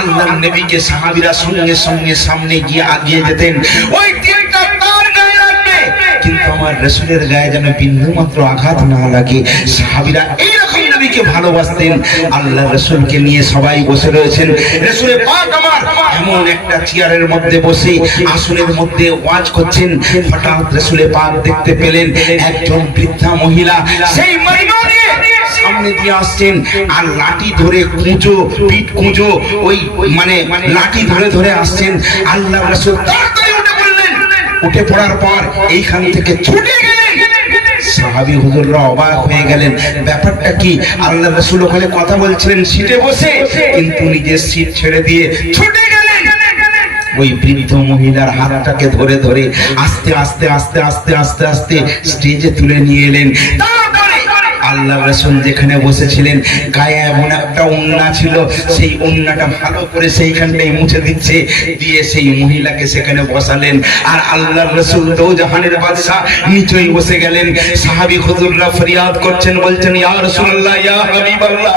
আল্লাহর নবীকে সাহাবীরা সঙ্গে সঙ্গে সামনে গিয়ে আগিয়ে যেতেন, ওই তীরটা তার গায়ে লাগবে কিন্তু আমার রাসূলের গায়ে যেন বিন্দু মাত্র আঘাত না লাগে। সাহাবীরা এইরকম নবীকে ভালোবাসতেন। আল্লাহ রাসূলকে নিয়ে সবাই বসে রয়েছেন। রাসূল পাক আমার এমন একটা চেয়ারের মধ্যে বসে আসনের মধ্যে ওয়াজ করছেন। হঠাৎ রাসূল পাক দেখতে পেলেন একজন বৃদ্ধা মহিলা সেই মহিলা নিয়ে সামনে দিয়ে আসছেন আর লাঠি ধরে কুঁজো পিঠ কুঁজো ওই মানে লাঠি ধরে ধরে আসছেন। আল্লাহ রাসূল তাড়াতাড়ি উঠে পড়লেন। উঠে পড়ার পর এইখান থেকে ছুটে গেলেন। সাহাবী হুজুররা অবাক হয়ে গেলেন, ব্যাপারটা কি? আল্লাহ রাসূল ওখানে কথা বলছিলেন সিটে বসে, কিন্তু নিজের সিট ছেড়ে দিয়ে ছুটে গেলেন। ওই বৃদ্ধ মহিলার হাতটাকে ধরে ধরে আস্তে আস্তে আস্তে আস্তে আস্তে আস্তে স্টেজে তুলে নিয়ে এলেন। আল্লাহ রাসূল যেখানে বসেছিলেন গায়ে এমন একটা ওন্না ছিল, সেই ওন্নাটা ভালো করে সেইখানটাই মুছে দিচ্ছে, দিয়ে সেই মহিলাকে সেখানে বসালেন। আর আল্লাহ রাসূল দো জাহানের বাদশা নিচেই বসে গেলেন। সাহাবী হুজুররা ফরিয়াদ করছেন, বলছেন ইয়া রাসূলুল্লাহ, ইয়া হাবিবাল্লাহ,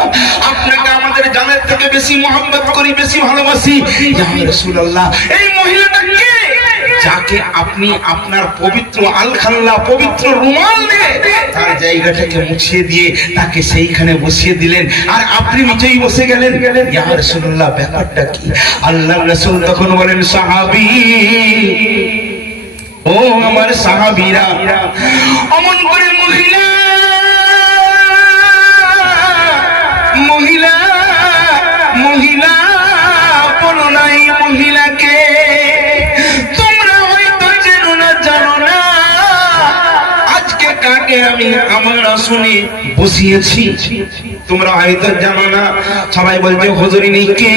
আপনাকে আমাদের জানের থেকে বেশি মহব্বত করি, বেশি ভালোবাসি। ইয়া রাসূলুল্লাহ, এই মহিলাটা কে যাকে আপনি আপনার পবিত্র আলখাল্লা পবিত্র রুমাল দিয়ে তার জায়গাটাকে মুছিয়ে দিয়ে তাকে সেইখানে বসিয়ে দিলেন, আর আপনি নিচেই বসে গেলেন? ইয়া রাসূলুল্লাহ, ব্যাপারটা কি? আল্লাহর রাসূল তখন বলেন, সাহাবী, ও আমার সাহাবীরা, অমন করে মহিলা মহিলা মহিলা বলো নাই, মহিলাকে আমি আমার আসনে বসিয়েছি, তোমরা হয়তো জানো না। সবাই বলছে হুজুর ইনি কে?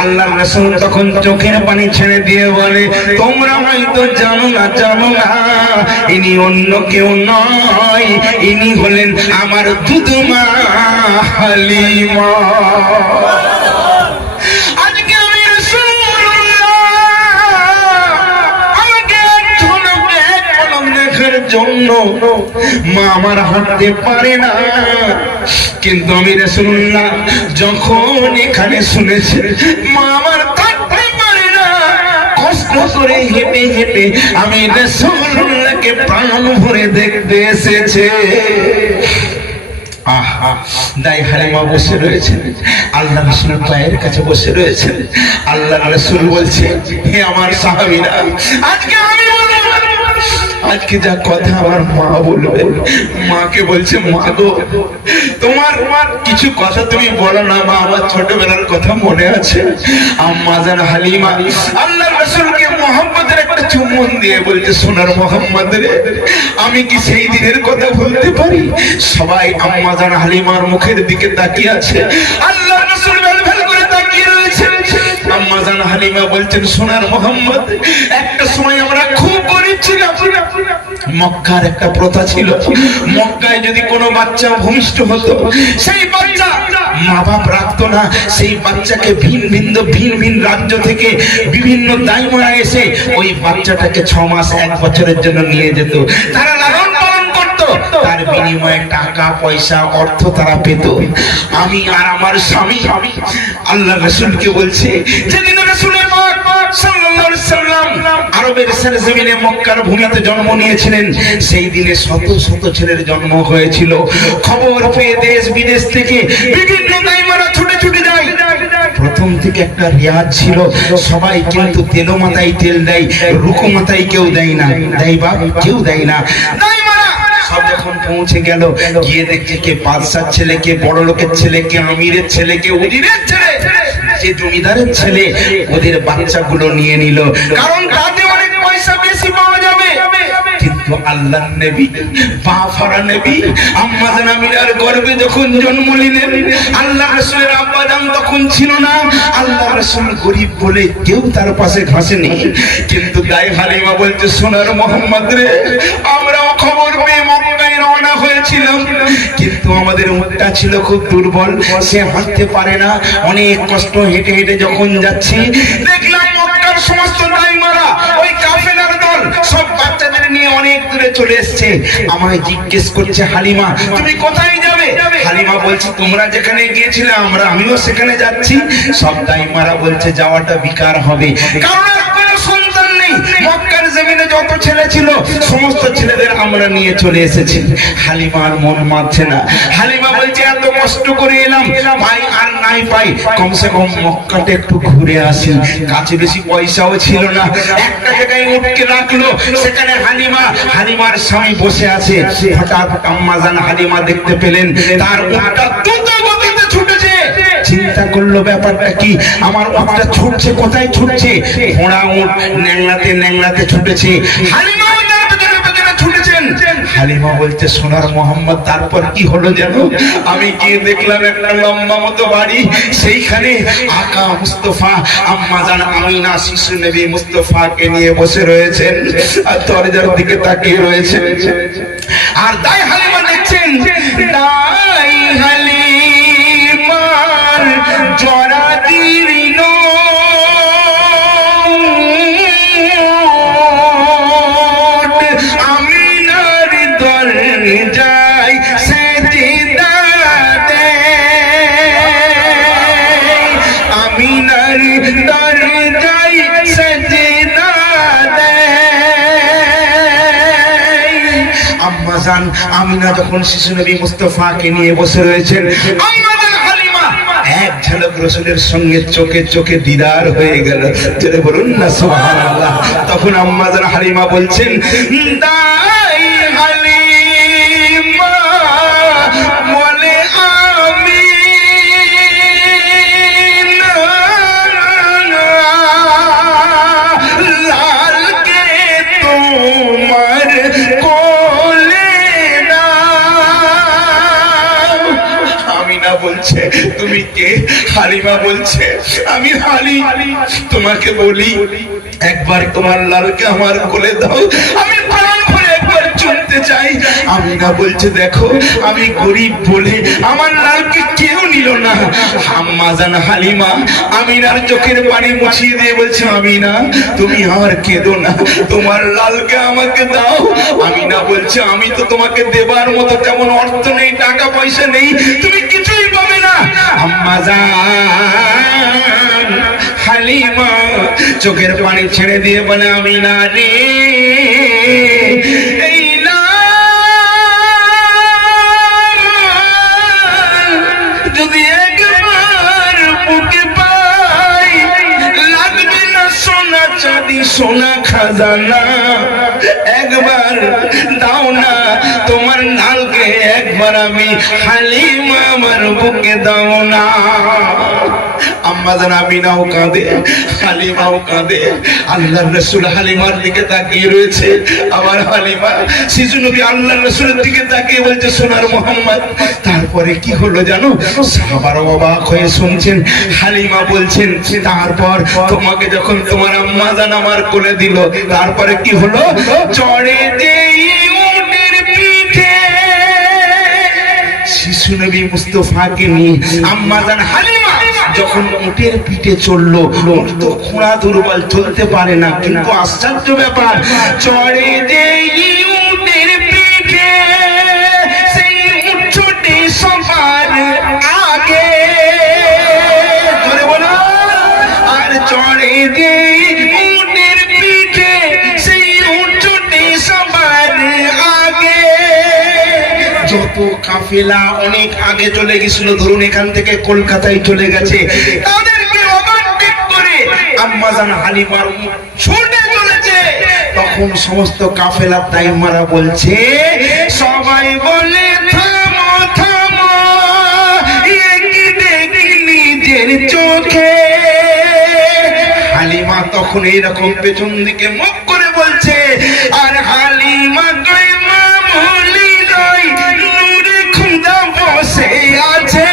আল্লাহর রাসূল তখন চোখের পানি ছেড়ে দিয়ে বলে, তোমরা হয়তো জানো না, জানো না, ইনি অন্য কেউ নয়, ইনি হলেন আমার দুধমা হালিমা। জন্য মা আমার হাঁটতে পারে না, কিন্তু আমি রাসূলুল্লাহ যখন এখানে শুনেছি মা আমার থাকতে পারে না, কষ্ট করে হেঁটে হেঁটে আমি রাসূলুল্লাহকে প্রাণ ভরে দেখতে এসেছে। আহা, দাই হালিমা বসে রয়েছেন, আল্লাহ রাসূলের পায়ের কাছে বসে রয়েছেন। আল্লাহ রাসূল বলছে, হে আমার সাহাবীরা, আজকে আমি আজকে যা কথা আমার মা বলবে, মাকে বলছে, মা গো, তোমার কিছু কথা তুমি বলো না মা, আমার ছোটবেলার কথা মনে আছে। আম্মা জান হালিমা আল্লাহর রাসূলকে মুহাম্মদের একটা চুম্বন দিয়ে বলছে, সোনার মুহাম্মদ রে, আমি কি সেই দিনের কথা বলতে পারি? সবাই আম্মা জান হালিমার মুখের দিকে তাকিয়ে আছে, আল্লাহর রাসূল ভেলভেল করে তাকিয়ে রয়েছেন। আম্মা জান হালিমা বলছেন, সোনার মুহাম্মদ, একটা সময় আমরা খুব গরীব ছিলাম। মক্কার একটা প্রথা ছিল, মক্কায় যদি কোনো বাচ্চা ভূমিষ্ঠ হতো, সেই বাচ্চা মা বাপ রাখতো না, সেই বাচ্চাকে ভিন ভিন রাজ্য থেকে বিভিন্ন দাইমারা এসে ওই বাচ্চাটাকে 6 মাস 1 বছরের জন্য নিয়ে যেত। তারা লালন পালন করত, তার বিনিময়ে টাকা পয়সা অর্থ তারা পেত। আমি আর আমার স্বামী আল্লাহ রাসূলকে বলছে, যেদিন রাসূলের পাক সাল্লাল্লাহু আলাইহি সাল্লাম আরবের সরজমিনে মক্কার ভূমিতে জন্ম নিয়েছিলেন, সেই দিনে শত শত ছেলের জন্ম হয়েছিল। খবর পেয়ে দেশ বিদেশ থেকে বিভিন্ন দাইমারা ছুটে ছুটে যায়। প্রথম থেকে একটা রিয়াজ ছিল, সবাই কিন্তু তেলো মাথায় তেল দেয়, রুকু মাথায় কেউ দেয় না, দেয় বা কেউ দেয় না। দাইমারা সব যখন পৌঁছে গেল, গিয়ে দেখছে কে বাদশার ছেলে, কে বড় লোকের ছেলে, কে আমিরের ছেলে, কে উজিরের ছেলে, যে জমিদারের ছেলে, ওদের বাচ্চাগুলো নিয়ে নিল, কারণ তাতে অনেক পয়সা বেশি পাওয়া যাবে। কিন্তু আল্লাহর নবী, বাফারা নবী আম্মা জান আমিনার গর্ভে যখন জন্ম নিলেন, আল্লাহ রাসূলের আব্বা জান তখন ছিল না। আল্লাহ রাসূল গরীব বলে কেউ তার পাশে ঘাসেনি, কিন্তু গায়ে হালিমা বলছে, সোনার মুহাম্মদ রে, আমরাও খবর পেয়ে মক্কায় রওনা হয়েছিলাম, কিন্তু আমাদের উটটা ছিল খুব দুর্বল, সে হাঁটতে পারে না। অনেক কষ্ট হেঁটে হেঁটে যখন যাচ্ছি, দেখলাম মক্কার সমস্ত দাইমারা ওই কাফের অনেক দূরে চলে এসেছে। আমায় জিজ্ঞেস করছে, হালিমা তুমি কোথায় যাবে? হালিমা বলছে, তোমরা যেখানে গিয়েছিলে আমিও সেখানে যাচ্ছি। সব দাইমারা বলছে যাওয়াটা বেকার হবে, কারণ আর কোনো সন্তান নেই। মক্কার জমিনে যত ছেলে ছিল সমস্ত ছেলেদের আমরা নিয়ে চলে এসেছি। হালিমার মন মানছে না। হালিমা বলছে, এত কষ্ট করে এলাম, পাই আর নাই পাই, কমসে কম মক্কাতে একটু ঘুরে আসি। কাছে বেশি পয়সাও ছিল না, একটা জায়গায় উঠকে রাখলো। সেখানে হালিমার স্বামী বসে আছে। হঠাৎ আম্মাজান হালিমা দেখতে পেলেন তার উটটা দ্রুত গতিতে ছুটেছে। চিন্তা করলো ব্যাপারটা কি, আমার উটটা ছুটছে, কোথায় ছুটছে? ঘোড়া উট ন্যাংলাতে ন্যাংলাতে ছুটেছে। হালিমা ছুটেছেন। হালিমা বলছে, সোনার মোহাম্মদ তারপর কি হলো জানো? আমি গিয়ে দেখলাম একটা লম্বা মতো বাড়ি, সেইখানে আকা মুস্তফা আম্মাজান আমিনা শিশু নবী মুস্তফাকে নিয়ে বসে রয়েছেন আর দরজার দিকে তাকিয়ে রয়েছে। আর দাই হালিমা দেখছেন, দাই হালিমার জরা দীর্ণ আমিনার দরজায় সেজদা দেয়, আমিনার দরজায় সেজদা দেয়। আম্মাজান আমিনা যখন শিশু নবী মুস্তফাকে নিয়ে বসে রয়েছেন, আম্মাজান হালিমা এক ঝলক রাসূলের সঙ্গে চোখে চোখে দিদার হয়ে গেল। জোরে বলুন না সুবহানাল্লাহ। তখন আম্মাজান হালিমা বলছেন, দাই হালিমা বলে আমিনা লালকে তোমার কোলে নাও। আমিনা বলছে, তুমি কে? হালিমা বলছে, আমি হালি। তোমাকে বলি, একবার তোমার লালকে আমার কোলে দাও, আমি প্রাণ ভরে একবার চুমতে চাই। আমিনা বলছে, দেখো আমি গরিব বলে আমার লালকে কেউ নিল না। আম্মাজান হালিমা আমিনার চোখের পানি মুছিয়ে দিয়ে বলছে, আমিনা তুমি আর কেঁদো না, তোমার লালকে আমাকে দাও। আমিনা বলছে, আমি তো তোমাকে দেবার মতো তেমন অর্থ নেই, টাকা পয়সা নেই, তুমি কিছুই পাবে না। আম্মাজান হালিমা চোখের পানি ছেড়ে দিয়ে বলে, আমিনা রে, এই যদি একবার বুকে পাই, লাগবে না সোনা চাঁদি সোনা খাজানা, একবার দাও না তোমার নালকে, একবার আমি হালিমা আমার বুকে দাও না। আম্মাজান আমিনাও কাঁদে, হালিমাও কাঁদে। আল্লাহর রাসূল হালিমার দিকে তাকিয়ে রয়েছে। আবার হালিমা শিশু নবী আল্লাহর রাসূলের দিকে তাকিয়ে বলছে, সোনার মোহাম্মদ তারপরে কি হলো জানো? সাহাবারা অবাক হয়ে শুনছেন। হালিমা বলছেন, তারপর তোমাকে যখন তোমার আম্মাজান আমার কোলে দিল, তারপরে কি হলো? চড়ে যেই উটের পিঠে শিশু নবী মুস্তফাকে নিয়ে আম্মাজান হালিমা যখন উটের পিঠে চললো, উট তো খোঁড়া দুর্বল, চলতে পারে না, কিন্তু আশ্চর্য ব্যাপার, চড়ে যেই উটের পিঠে সেই উট ছোটে সবার আগে, জোরে বলো। আর চড়ে যেই উটের পিঠে সেই উট ছোটে সবার আগে। যত কাফেলা অনেক আগে চলে গেছিল, ধরুন এখান থেকে কলকাতায় চলে গেছে, তাদেরকে ওভারটেক করে আম্মাজান হালিমার ছুটে চলেছে। তখন সমস্ত কাফেলার দাইমারা বলছে, সবাই বলে থামো থামো, কি দেখি নিজের চোখে। হালিমা তখন এইরকম পেছন দিকে মুখ করে বলছে, আর হালিমা বসে আছে,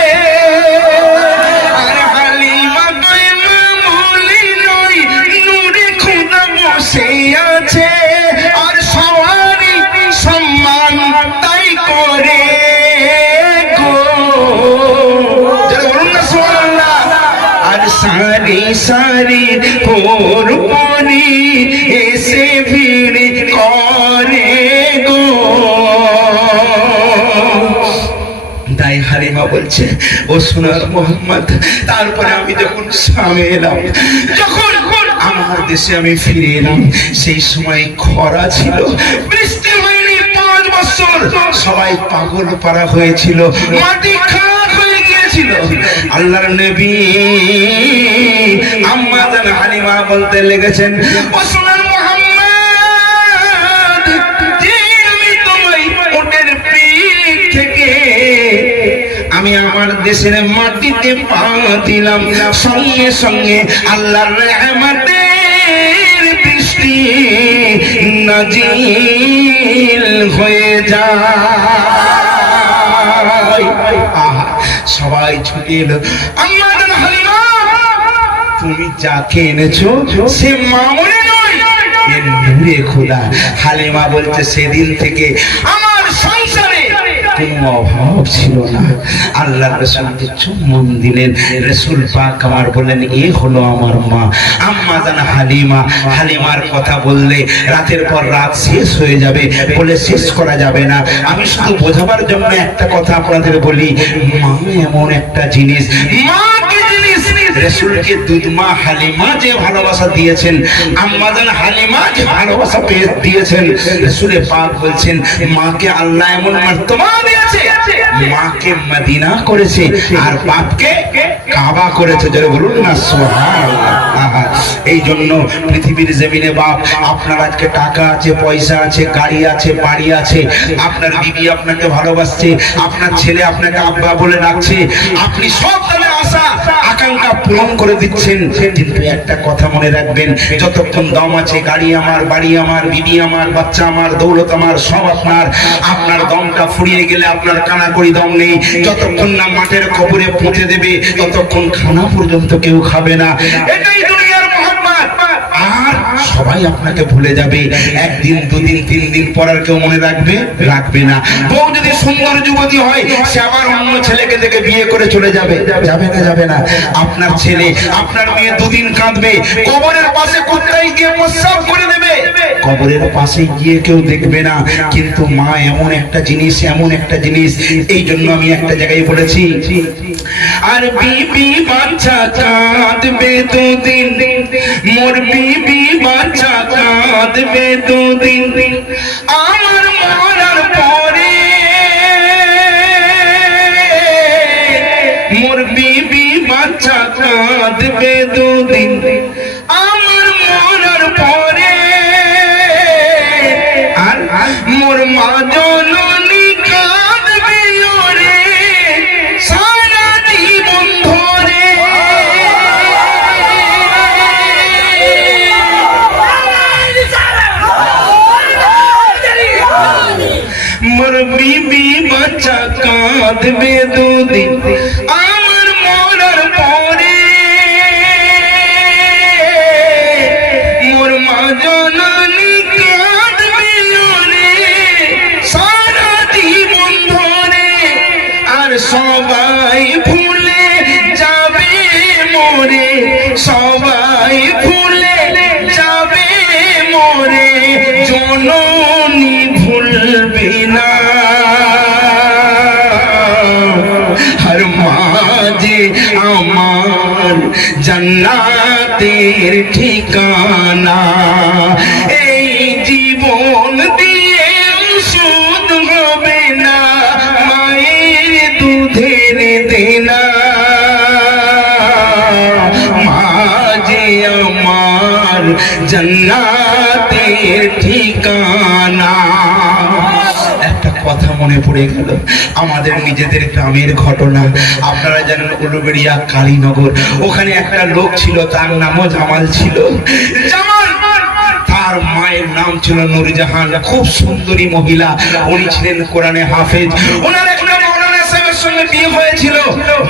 আর হালিমা মামুলি নয়, নূরে খোদা বসে আছে, আর সবারই সম্মান তাই করে গো, যারা বলুন না সুবহানাল্লাহ। আর সারি সারি পর পরি এসে ভিড় করে বলছে, ও সোনার মোহাম্মদ, তারপরে আমি যখন সামনে এলাম, যখন আমার দেশে আমি ফিরে এলাম, সেই সময় খরা ছিল, বৃষ্টি হয়নি 5 বছর, সবাই পাগল পারা হয়েছিল, মাটি খারাপ হয়ে গিয়েছিল। আল্লাহর নবী আম্মা জান হালিমা বলতে লেগেছেন, ও সোনার মোহাম্মদ, যে আমি তোমায় ওটের পিঠ থেকে আমি আমার দেশের মাটিতে পা দিলাম, সঙ্গে সঙ্গে আল্লাহর রহমতের বৃষ্টি নাজিল হয়ে যায়। আহা, সবাই ছুটে এলো। আম্মা জান হালিমা, তুমি যাকে এনেছো সে মামুনি নয়, এ নূরে খোদা। হালিমা বলছে, সেদিন থেকে আমার সংসারে কোনো অভাব ছিল না। আল্লাহ রাসূলকে চুম্বন দিলেন। রাসূল পাক আমার বললেন, এ হলো আমার মা আম্মা জান হালিমা। হালিমার কথা বললে রাতের পর রাত শেষ হয়ে যাবে, বলে শেষ করা যাবে না। আমি শুধু বোঝাবার জন্য একটা কথা আপনাদের বলি, মা এমন একটা জিনিস, মা কি জিনিস, রাসূলকে দুধ মা হালিমা যে ভালোবাসা দিয়েছেন, আম্মা জান হালিমা যে ভালোবাসা দিয়েছেন, রাসূলে পাক বলছেন, মাকে আল্লাহ এমন মর্তবা দিয়েছে, মাকে মদিনা করেছে আর বাপকে কাবা করেছে। যারা বলুন না সুবহানাল্লাহ। এই জন্য পৃথিবীর জমিনে বাপ, আপনার আজকে টাকা আছে, পয়সা আছে, গাড়ি আছে, বাড়ি আছে, আপনার বিবি আপনাকে ভালোবাসছে, আপনার ছেলে আপনাকে আব্বা বলে ডাকছে, আপনি সব তাদের আশা আকাঙ্ক্ষা পূরণ করে দিচ্ছেন। কিন্তু একটা কথা মনে রাখবেন, যতক্ষণ দম আছে, গাড়ি আমার, বাড়ি আমার, বিবি আমার, বাচ্চা আমার, দৌলত আমার, সব আপনার, আপনার দমটা ফুরিয়ে গেলে আপনার কানা করি দম নেই। যতক্ষণ না মাঠের কবরে পৌঁছে দেবে, ততক্ষণ খানা পর্যন্ত কেউ খাবে না। এটাই দুনিয়ার মোহাম্মত। আর সবাই আপনাকে ভুলে যাবে, একদিন, দুদিন, 3 দিন পর আর কেউ মনে রাখবে না। বউ যদি সুন্দর যুবতী হয়, সে আবার অন্য ছেলেকে দেখে বিয়ে করে চলে যাবে, যাবে না। আপনার ছেলে, আপনার মেয়ে 2 দিন কাঁদবে, কবরের পাশে কোথায় গিয়ে প্রস্রাব করে দেবে, কবরের পাশে গিয়ে কেউ দেখবে না। কিন্তু মা এমন একটা জিনিস, এমন একটা জিনিস। এই জন্য আমি একটা জায়গায় বলেছি, আর বিবি বাচ্চা কাঁদবে 2 দিন, মোর বিবি বাচ্চা কাঁদবে 2 দিন, আমার মরার পরে মোর বিবি বাচ্চা কাঁদবে 2 দিন, আমার মরার পরে আর মোর মা জননী কাঁদবে ওরে সারা জীবন ধরে। মোর বিবি বাচ্চা কাঁদবে 2 দিন, আমার মরার পরে মোর মা জননী কাঁদবে ওরে সারা জীবন ধরে। আর সবাই ভুলে যাবে মোরে, সবাই ভুলে যাবে মোরে, জননী ভুলবে না। আর মা যে আমার জান্নাতের ঠিকানা, এই জীবন দিয়ে সুদ হবে না, মায়ের দুধের দেনা। মা যে আমার জান্নাতের ঠিকানা। একটা কথা মনে পড়ে গেল, আমাদের নিজেদের গ্রামের ঘটনা। আপনারা জানেন উলুবেড়িয়া কালীনগর, ওখানে একটা লোক ছিল, তার নামও জামাল ছিল। জামাল, তার মায়ের নাম ছিল নূরজাহান, খুব সুন্দরী মহিলা। উনি ছিলেন কোরআনে হাফেজ। ওনার একটা মৌলানা সাহেবের সঙ্গে বিয়ে হয়েছিল।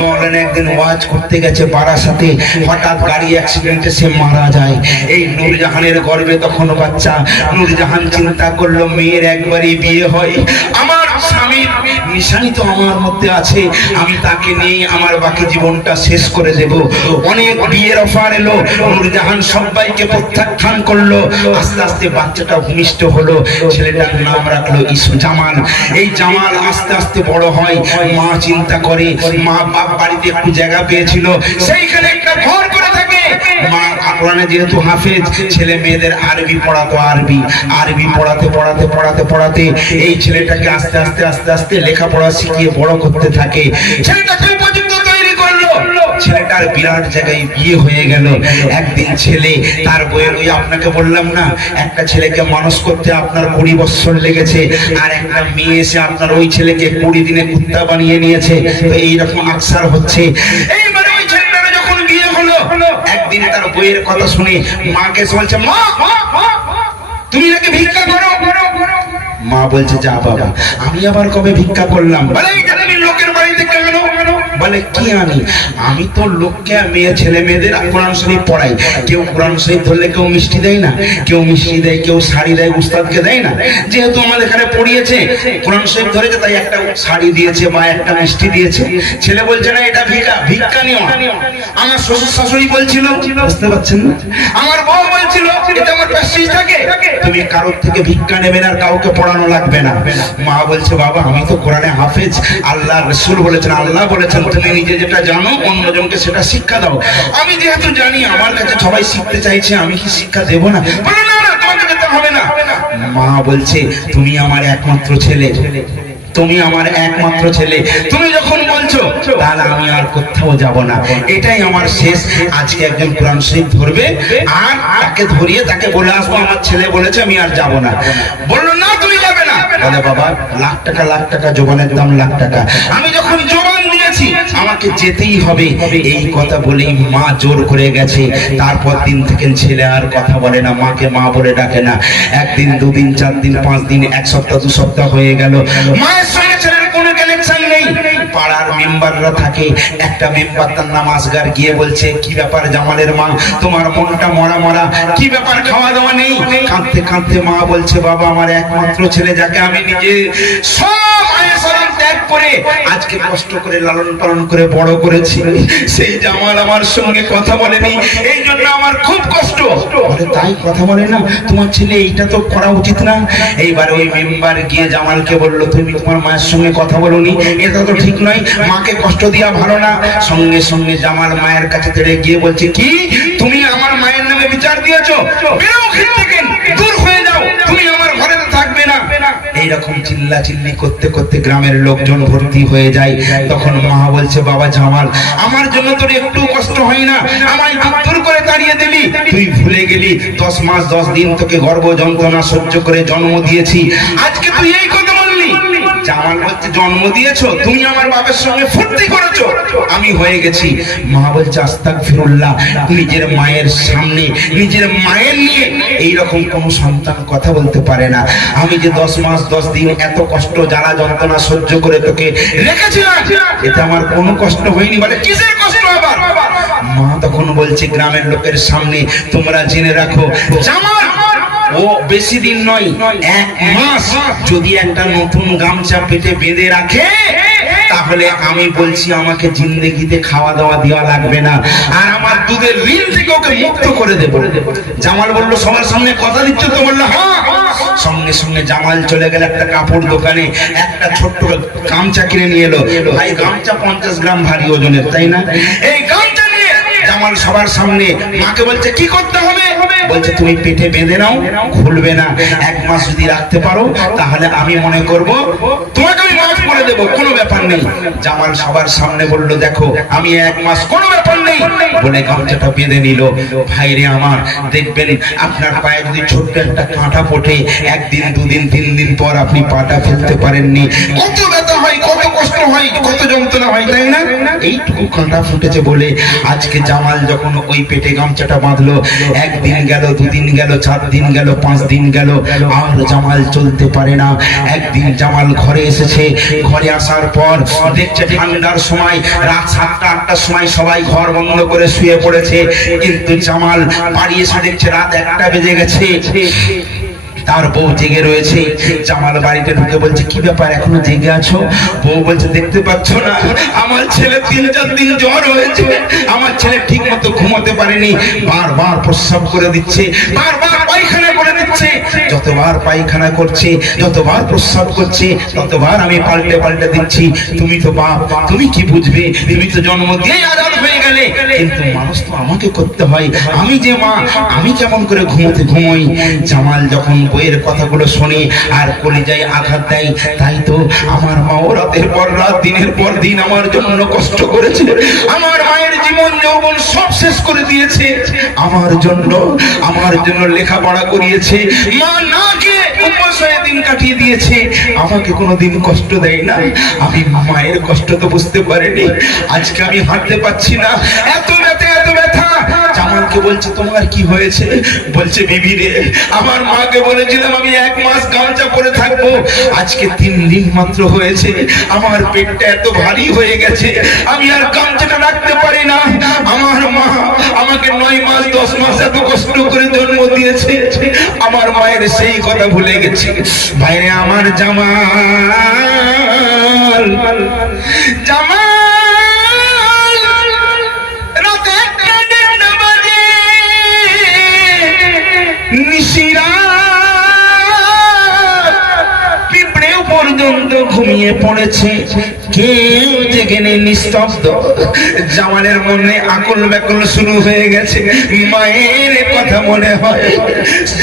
মৌলানা একদিন ওয়াজ করতে গেছে বারাসাতে, হঠাৎ গাড়ি অ্যাক্সিডেন্টে সে মারা যায়। এই নূরজাহানের গর্ভে তখন বাচ্চা। নূরজাহান চিন্তা করলো, মেয়ের একবারই বিয়ে হয়, আমার স্বামীর নিশানি তো আমার মধ্যে আছে, আমি তাকে নিয়ে আমার বাকি জীবনটা শেষ করে দেব। অনেক বিয়ের অফার এলো, নূরজাহান সবাইকে প্রত্যাখ্যান করলো। আস্তে আস্তে বাচ্চাটা ভূমিষ্ঠ হলো, ছেলেটার নাম রাখলো জামাল। এই জামাল আস্তে আস্তে বড় হয়। মা চিন্তা করে, মা বাপ বাড়িতে একটু জায়গা পেয়েছিল, সেইখানে একটা ঘর করে থাকে। মা কোরআনে যেহেতু হাফেজ, ছেলে মেয়েদের আরবি পড়াতো, আরবি পড়াতে এই ছেলেটাকে আস্তে আস্তে আস্তে আস্তে লেখাপড়া শিখিয়ে বড় করতে থাকে। ছেলেটাকে উপযুক্ত তৈরি করলো। ছেলেটার বিরাট জায়গায় বিয়ে হয়ে গেল। একদিন ছেলে তার বইয়ের, ওই আপনাকে বললাম না, একটা ছেলেকে মানুষ করতে আপনার 20 বছর লেগেছে, আর একটা মেয়ে এসে আপনার ওই ছেলেকে 20 দিনে কুত্তা বানিয়ে নিয়েছে। তো এইরকম আকসার হচ্ছে। এইবারে ওই ছেলেটার যখন বিয়ে হলো, একদিন তার বইয়ের কথা শুনে মাকে বলছে, মা তুমি নাকি ভিক্ষা করো। মা বলছে, যা বাবা, আমি আবার কবে ভিক্ষা করলাম? বলে তুমি লোকের বাড়িতে কেন? বলে কি আমি তো লোককে, মেয়ে ছেলে মেয়েদের কোরআন শরীফ পড়াই। কেউ কোরআন শরীফ ধরলে কেউ মিষ্টি দেয় না, কেউ মিষ্টি দেয়, কেউ শাড়ি দেয়, উস্তাদকে দেয় না। যেহেতু আমাদের এখানে পড়িয়েছে, কোরআন শরীফ ধরেছে, তাই একটা শাড়ি দিয়েছে বা একটা মিষ্টি দিয়েছে। ছেলে বলছে না, এটা ভিক্ষা নিও। আমার শ্বশুর শাশুড়ি বলছিল, বুঝতে পারছেন না, আমার বউ বলছিল, এটা আমার প্রেস্টিজ থাকে, তুমি কারোর থেকে ভিক্ষা নেবে না, কাউকে পড়ানো লাগবে না। মা বলছে, বাবা আমি তো কোরআনে হাফেজ, আল্লাহ রাসূল বলেছেন, আল্লাহ বলেছেন তুমি নিজে যেটা জানো অন্যজনকে সেটা শিক্ষা দাও। আমি যেহেতু জানি আমার কাছে সবাই শিখতে চাইছে, আমি কি শিক্ষা দেব না? বলে না না, তোমাকে যেতে হবে না। মা বলছে, তুমি আমার একমাত্র ছেলে, তুমি আমার একমাত্র ছেলে, তুমি যখন বলছো তাহলে আমি আর কোথাও যাব না, এটাই আমার শেষ। আজকে একজন কোরআন শরীফ ধরবে আর তাকে ধরিয়ে তাকে বলে আসবো আমার ছেলে বলেছে, আমি আর যাব না। বললো না তুমি যাবে না। বলে বাবা, লাখ টাকা জোবানের দাম, লাখ টাকা, আমি যখন জোবান দিয়েছি আমাকে যেতেই হবে। এই কথা বলেই মা জোর করে গেছে। তারপর দিন থেকে ছেলে আর কথা বলে না, মাকে মা বলে ডাকে না। একদিন, দুদিন, 4 দিন, 5 দিন, 1 সপ্তাহ, 2 সপ্তাহ হয়ে গেল। মায়ের সঙ্গে ছেলের কোনো কানেকশন নেই। পাড়ার মেম্বাররা থাকে, একটা মেম্বার তার নাম আসগার, গিয়ে বলছে, কি ব্যাপার জামালের মা, তোমার মনটা মরা মরা, কি ব্যাপার, খাওয়া দাওয়া নেই? কাঁদতে কাঁদতে মা বলছে, বাবা আমার একমাত্র ছেলে, যাকে আমি নিজে সব আয়েশারাম ত্যাগ করে আজকে কষ্ট করে লালন পালন করে বড় করেছি, সেই জামাল আমার সঙ্গে কথা বলেনি, এই জন্য আমার খুব কষ্ট। বলে তাই কথা বলে না? তোমার ছেলে এইটা তো করা উচিত না। এইবার ওই মেম্বার গিয়ে জামালকে বলল, তুমি তোমার মায়ের সঙ্গে কথা বলোনি, এটা তো ঠিক নয়, মাকে কষ্ট দেওয়া ভালো না। সঙ্গে সঙ্গে জামাল মায়ের কাছে তেড়ে গিয়ে বলছে, কি তুমি আমার মায়ের নামে বিচার দিয়েছো? বেরো ওখান থেকে, দূর হয়ে যাও, তুমি আমার ঘরে থাকবে না। এইরকম চিল্লা চিল্লি করতে করতে গ্রামের লোকজন ভর্তি হয়ে যায়। তখন মা বলছে, বাবা জামাল, আমার জন্য তোর একটু কষ্ট হয় না? আমায় দূর করে তাড়িয়ে দিলি, তুই ভুলে গেলি 10 মাস 10 দিন তোকে গর্ভ যন্ত্রণা সহ্য করে জন্ম দিয়েছি, আজকে তুই এই কথা বললি? জামাল বলছে, জন্ম দিয়েছো তুমি, আমার বাবার সঙ্গে ফুর্তি করেছো, আমি হয়ে গেছি। মা বলছে, আস্তাগফিরুল্লাহ, নিজের মায়ের সামনে নিজের মায়ের নিয়ে এইরকম কোন সন্তান কথা বলতে পারে না। আমি যে 10 মাস 10 দিন এত কষ্ট জ্বালা যন্ত্রণা সহ্য করে তোকে রেখেছিলাম, এটা আমার কোনো কষ্ট হয়নি। বলে কিসের কষ্ট আবার? মা তখন বলছে, গ্রামের লোকের সামনে তোমরা জেনে রাখো, জামাল ও বেশি দিন নয়, 1 মাস যদি একটা নতুন গামছা পেটে বেঁধে রাখে, তাহলে আমি বলছি আমাকে জিন্দেগিতে খাওয়া দাওয়া দেওয়া লাগবে না, আর আমার দুধের ঋণ থেকে ওকে মুক্ত করে দেব। জামাল বলল, সবার সামনে কথা দিচ্ছ তো? বললো হ্যাঁ। সঙ্গে সঙ্গে জামাল চলে গেল একটা কাপড় দোকানে, একটা ছোট্ট গামছা কিনে নিয়ে এলো। ভাই গামছা 50 গ্রাম ভারী ওজনের, তাই না? এই গামছা নিয়ে জামাল সবার সামনে মাকে বলছে, কি করতে হবে? বলছে, তুমি পেটে বেঁধে নাও, খুলবে না, 1 মাস যদি রাখতে পারো তাহলে আমি মনে করব তোমাকে আমি মাফ করে দেব, কোনো ব্যাপার নেই। জামাল সবার সামনে বলল, দেখো আমি 1 মাস, কোনো ব্যাপার নেই বলে গামছাটা বেঁধে নিল। ভাইরে আমার, দেখবেন আপনার পায়ে যদি ছোট্ট একটা কাঁটা ফোটে, 1 দিন 2 দিন 3 দিন পর আপনি পাটা ফেলতে পারেননি, কত ব্যথা হয়, কত কষ্ট হয়, কত যন্ত্রণা হয়, তাই না? এইটুকু কাঁটা ফুটেছে বলে আজকে জামাল যখন ওই পেটে গামছাটা বাঁধলো, 1 দিন গেল, 2 দিন গেল, 4 দিন গেল, 5 দিন গেল, আর জামাল চলতে পারে না। একদিন জামাল ঘরে এসেছে, ঘরে আসার পর দেখছে ঠান্ডার সময় রাত 7টা 8টার সময় সবাই ঘর বন্ধ করে শুয়ে পড়েছে, কিন্তু জামাল বাড়ি এসে দেখছে রাত 1টা বেজে গেছে। তার বউ জেগে রয়েছে। জামাল বাড়িতে ঢুকে বলছে, কি ব্যাপার এখনো জেগে আছো? বউ বলছে, দেখতে পাচ্ছ না আমার ছেলে 3-4 দিন জ্বর হয়েছে, আমার ছেলে ঠিক মতো ঘুমাতে পারেনি, বারবার প্রস্রাব করে দিচ্ছে, বারবার পায়খানা করে দিচ্ছে, যতবার পায়খানা করছে, যতবার প্রস্রাব করছে, ততবার আমি পাল্টে পাল্টে দিচ্ছি। তুমি তো বাপ, তুমি কি বুঝবে? তুমি তো জন্ম দিয়ে আজাদ হয়ে গেলে, কিন্তু মানুষ তো আমাকে করতে হয়, আমি যে মা, আমি কেমন করে ঘুমোই। জামাল যখন বইয়ের কথাগুলো শোনে আর কলিজায় আঘাত দেয়, তাই তো আমার মাও রাতের পর রাত, দিনের পর দিন আমার জন্য কষ্ট করেছে, আমার মায়ের জীবন যৌবন সব শেষ করে দিয়েছে আমার জন্য লেখাপড়া করিয়েছে, মা না খেয়ে উপবাসে দিন কাটিয়ে দিয়েছে, আমাকে কোনোদিন কষ্ট দেয় না। আমি মায়ের কষ্ট তো বুঝতে পারিনি, আজকে আমি হাঁটতে পারছি না, এত ব্যথা। জামালকে বলছে, তোমার কি হয়েছে? বলছে, বিবি রে, আমার মাকে বলেছিলাম আমি 1 মাস গামছা পরে থাকবো, আজকে 3 দিন মাত্র হয়েছে, আমার পেটটা এত ভারী হয়ে গেছে, আমি আর গামছাটা রাখতে পারি না। আমার মা আমাকে 9 মাস 10 মাস এত কষ্ট করে জন্ম দিয়েছে, আমার মায়ের সেই কথা ভুলে গেছে। ভাইরে আমার জামাল রাতে 1টা বাজে, নিশিরা পিঁপড়েও পর্যন্ত ঘুমিয়ে পড়েছে, কেউ জেগে নেই, নিস্তব্ধ। জামালের মনে আকুল ব্যাকুল শুরু হয়ে গেছে, মায়ের কথা মনে হয়।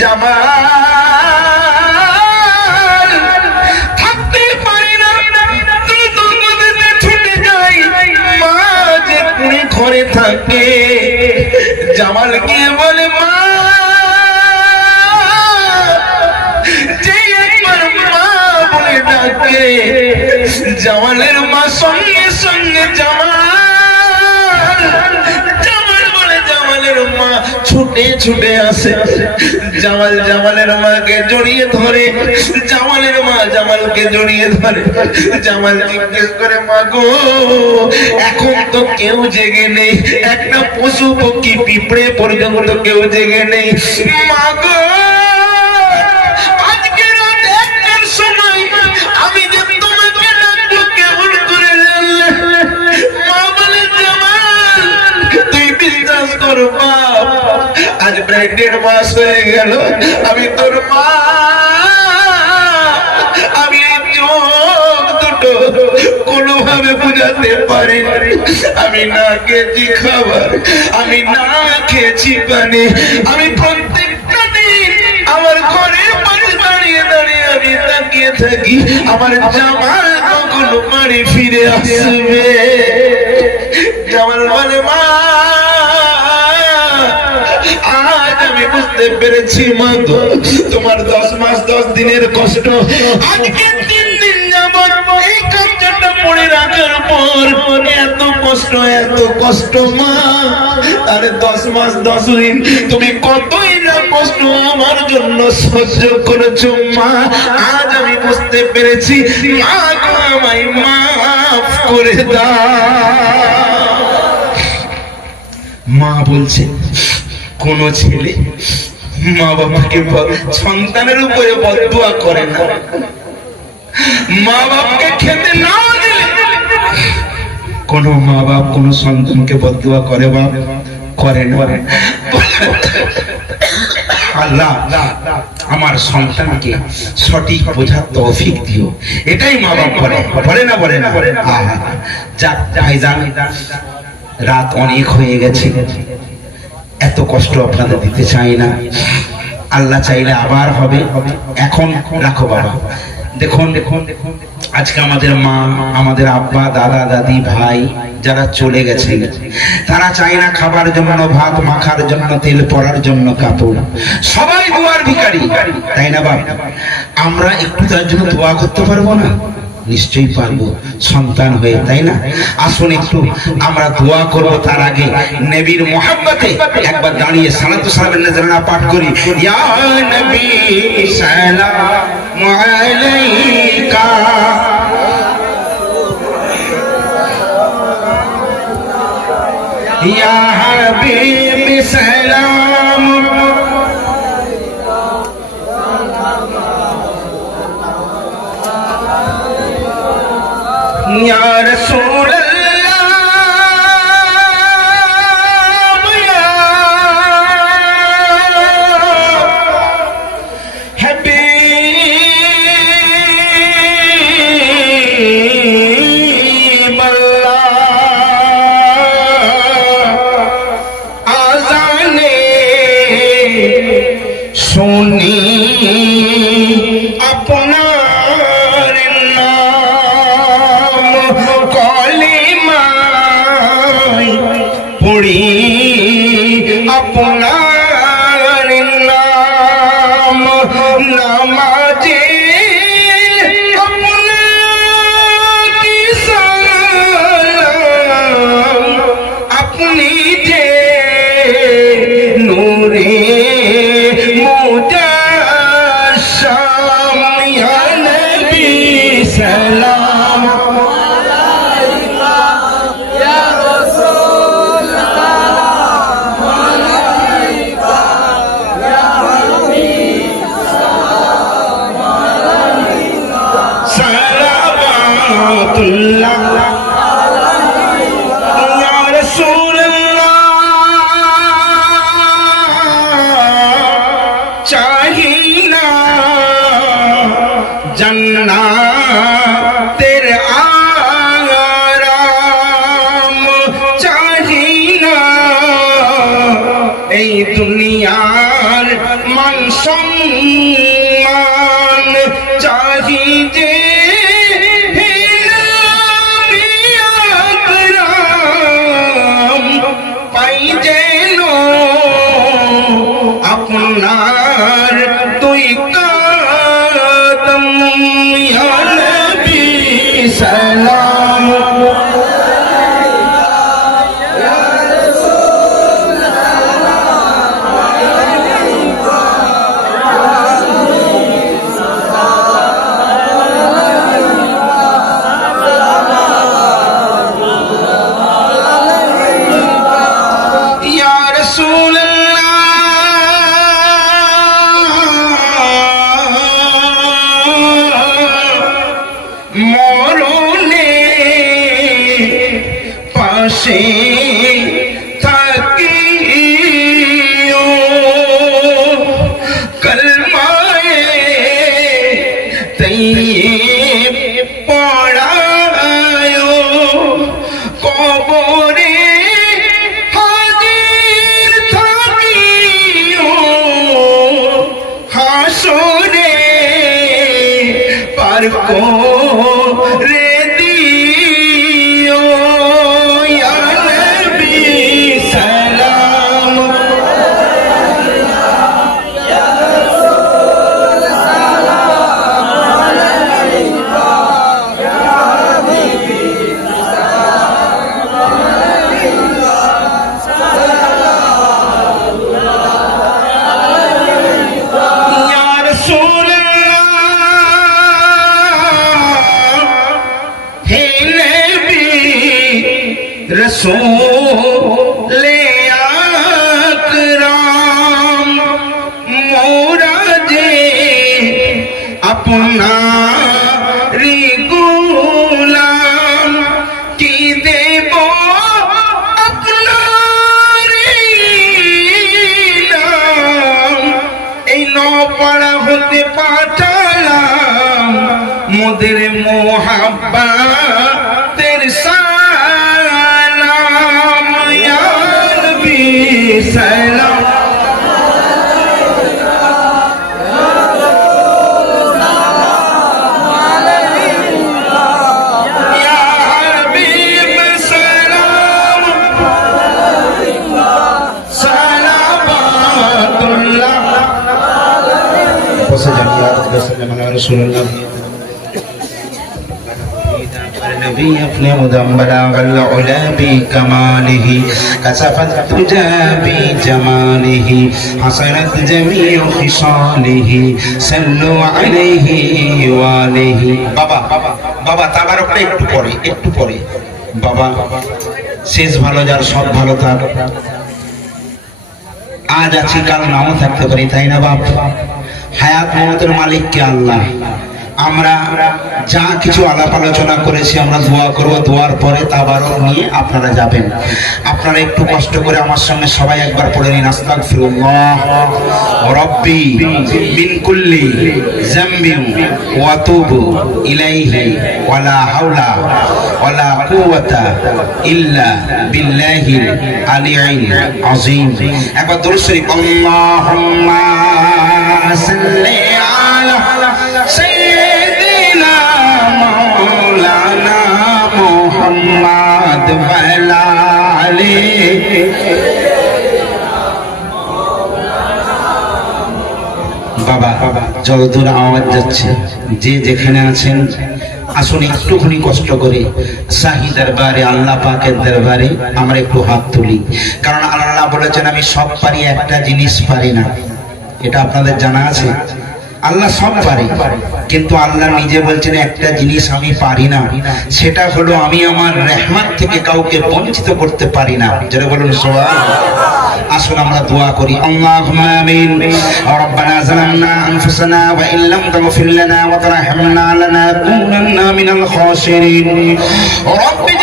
জামাল থাকতে পারে না, ছুটে যায়, মা যে কুড়ে ঘরে থাকে। জামাল গিয়ে বলে, মা, জামালের মা সঙ্গে সঙ্গে জামালের মা ছুটে আসে। জামালের মাকে জড়িয়ে ধরে, জামালের মা জামালকে জড়িয়ে ধরে। জামাল জিজ্ঞেস করে, মা গো, এখন তো কেউ জেগে নেই, একটা পশু পক্ষী পিঁপড়ে পর্যন্ত কেউ জেগে নেই, মা গো, আজ প্রায় 1.5 মাস হয়ে গেল আমি তোর মা, আমি চোখ দুটো কোনোভাবে বুঝাতে পারি, আমি না খেয়েছি খাবার, আমি না খেয়েছি পানি, আমি প্রত্যেকটা দিন আমার ঘরের পাশে দাঁড়িয়ে আমি তাকিয়ে থাকি আমার জামাল কখন বাড়ি ফিরে আসবে। জামাল বলে, মা, আজ আমি বুঝতে পেরেছি, মা গো, তোমার 10 মাস 10 দিনের কষ্ট আজকে 3 দিন যাবত এই কাজটা পড়ে রাখার পর এত কষ্ট মা। তাহলে 10 মাস 10 দিন তুমি কতই না কষ্ট আমার জন্য সহ্য করেছো মা। আজ আমি বুঝতে পেরেছি, মা গো, আমায় মাফ করে দাও। মা বলছে, কোন ছেলে মা বাবাকে সন্তানের উপরে বদদুয়া করে না, মা বাবাকে খেতে না দিলে কোন মা বাপ কোন সন্তানকে বদদুয়া করে? বাপ করে না। আল্লাহ আমার সন্তানকে সঠিক বোঝার তৌফিক দিও, এটাই মা বাপ বলে না। যাক ভাইজান, রাত অনেক হয়ে গেছে, এত কষ্ট আপনাদের দিতে চাই না, আল্লাহ চাইলে আবার হবে। এখন রাখো বাবা। দেখুন আজকে আমাদের মা, আমাদের আব্বা, দাদা, দাদি, ভাই যারা চলে গেছে, তারা চায় না খাবার জন্য ভাত, মাখার জন্য তেল, পরার জন্য কাপড়, সবাই দুয়ার ভিখারি, তাই না বাপ? আমরা একটু তার জন্য দোয়া করতে পারবো না? নিশ্চয়ই পারবো, সন্তান হয়ে, তাই না? আসুন একটু আমরা দোয়া করব। তার আগে নবীর মোহাব্বতে একবার দাঁড়িয়ে সালাতু সালামের নজরানা পাঠ করি। ইয়া নবী সালামু আলাইকা, ইয়া হাবিবি সালাম, ইয়া রাসূলুল্লাহ ইয়া হাবিবাল্লাহ আযানে শুনি আপনার নাম কলিমায় পড়ি আপনার নাম নামাজে আপনাকে সালাম আপনি যে নূরে মুজাসসাম ইয়া নবী সালাম সালাওয়াতুল্লাহ ইয়া রাসূলুল্লাহ চাহিনা জান্নাতের আরাম চাহিনা এই দুনিয়ার মান সম্মান চাহি যে পাই যেন আপনার দুই কদম ইয়া নবী সালাম ইয়া রাসূলুল্লাহ মরণে পাশে থাকিও কলমায়ে তৈয়ব পড়ায়ো কবরে হাজির থাকিও হাসরে পার করে দিও ইয়া নবী সালাম ইয়া রাসূলুল্লাহ হে নবী রসূলে আকরাম মোরা যে আপনারি গোলাম কি দেব আপনারি নাম এই নপাড়া হতে পাঠালাম মোদের মোহাব্বতের সালাম ইয়া নবী সালাম ইয়া হাবিব সালাম সালাওয়াতুল্লাহ বসে যান ইয়া রাসূলুল্লাহ النبي أفنى بلغ العلا بكماله كشف الدجى بجماله حسنت جميع خصاله صلوا عليه وآله বাবা বাবা তাবারকটা একটু পরে বাবা শেষ ভালো যার সব ভালো তার আজ আছি কাল নাও থাকতে পারি তাই না বাপ হায়াত মওতের মালিক কে আল্লাহ আমরা যা কিছু আলাপ আলোচনা করেছি আমরা দোয়া করব, দোয়ার পরে তাবারক নিয়ে আপনারা যাবেন। আপনারা একটু কষ্ট করে আমার সঙ্গে সবাই একবার পড়ে নিন, আস্তাগফিরুল্লাহ রাব্বি মিন কুল্লি যামবিন ওয়া তুবু ইলাইহি ওয়ালা হাওলা ওয়ালা কুওয়াতা ইল্লা বিল্লাহিল আলিয়্যিল আযীম। একবার দরুদ শরীফ, আল্লাহুম্মা সাল্লি আলা সাইয়্যিদিনা মাওলানা মুহাম্মদ ওয়া আলা আলিহি। বাবা যতদূর আওয়াজ যাচ্ছে, যে যেখানে আছেন আসুন একটুখানি কষ্ট করে শাহী দরবারে, আল্লাহ পাকের দরবারে আমরা একটু হাত তুলি। কারণ আল্লাহ বলেছেন আমি সব পারি, একটা জিনিস পারি না। এটা আপনাদের জানা আছে? আল্লাহ সব পারে, কিন্তু আল্লাহ নিজে বলছেন একটা জিনিস আমি পারি না, সেটা হলো আমি আমার রহমত থেকে কাউকে বঞ্চিত করতে পারি না। যারা বলুন সুবহানাল্লাহ। আসুন আমরা দোয়া করি, আল্লাহুম্মা আমিন। রব্বানা যালামনা আনফুসানা ওয়া ইল্লাম তাগফির লানা ওয়া তারহামনা লানাকুনান্না মিনাল খাসিরিন। রব্বি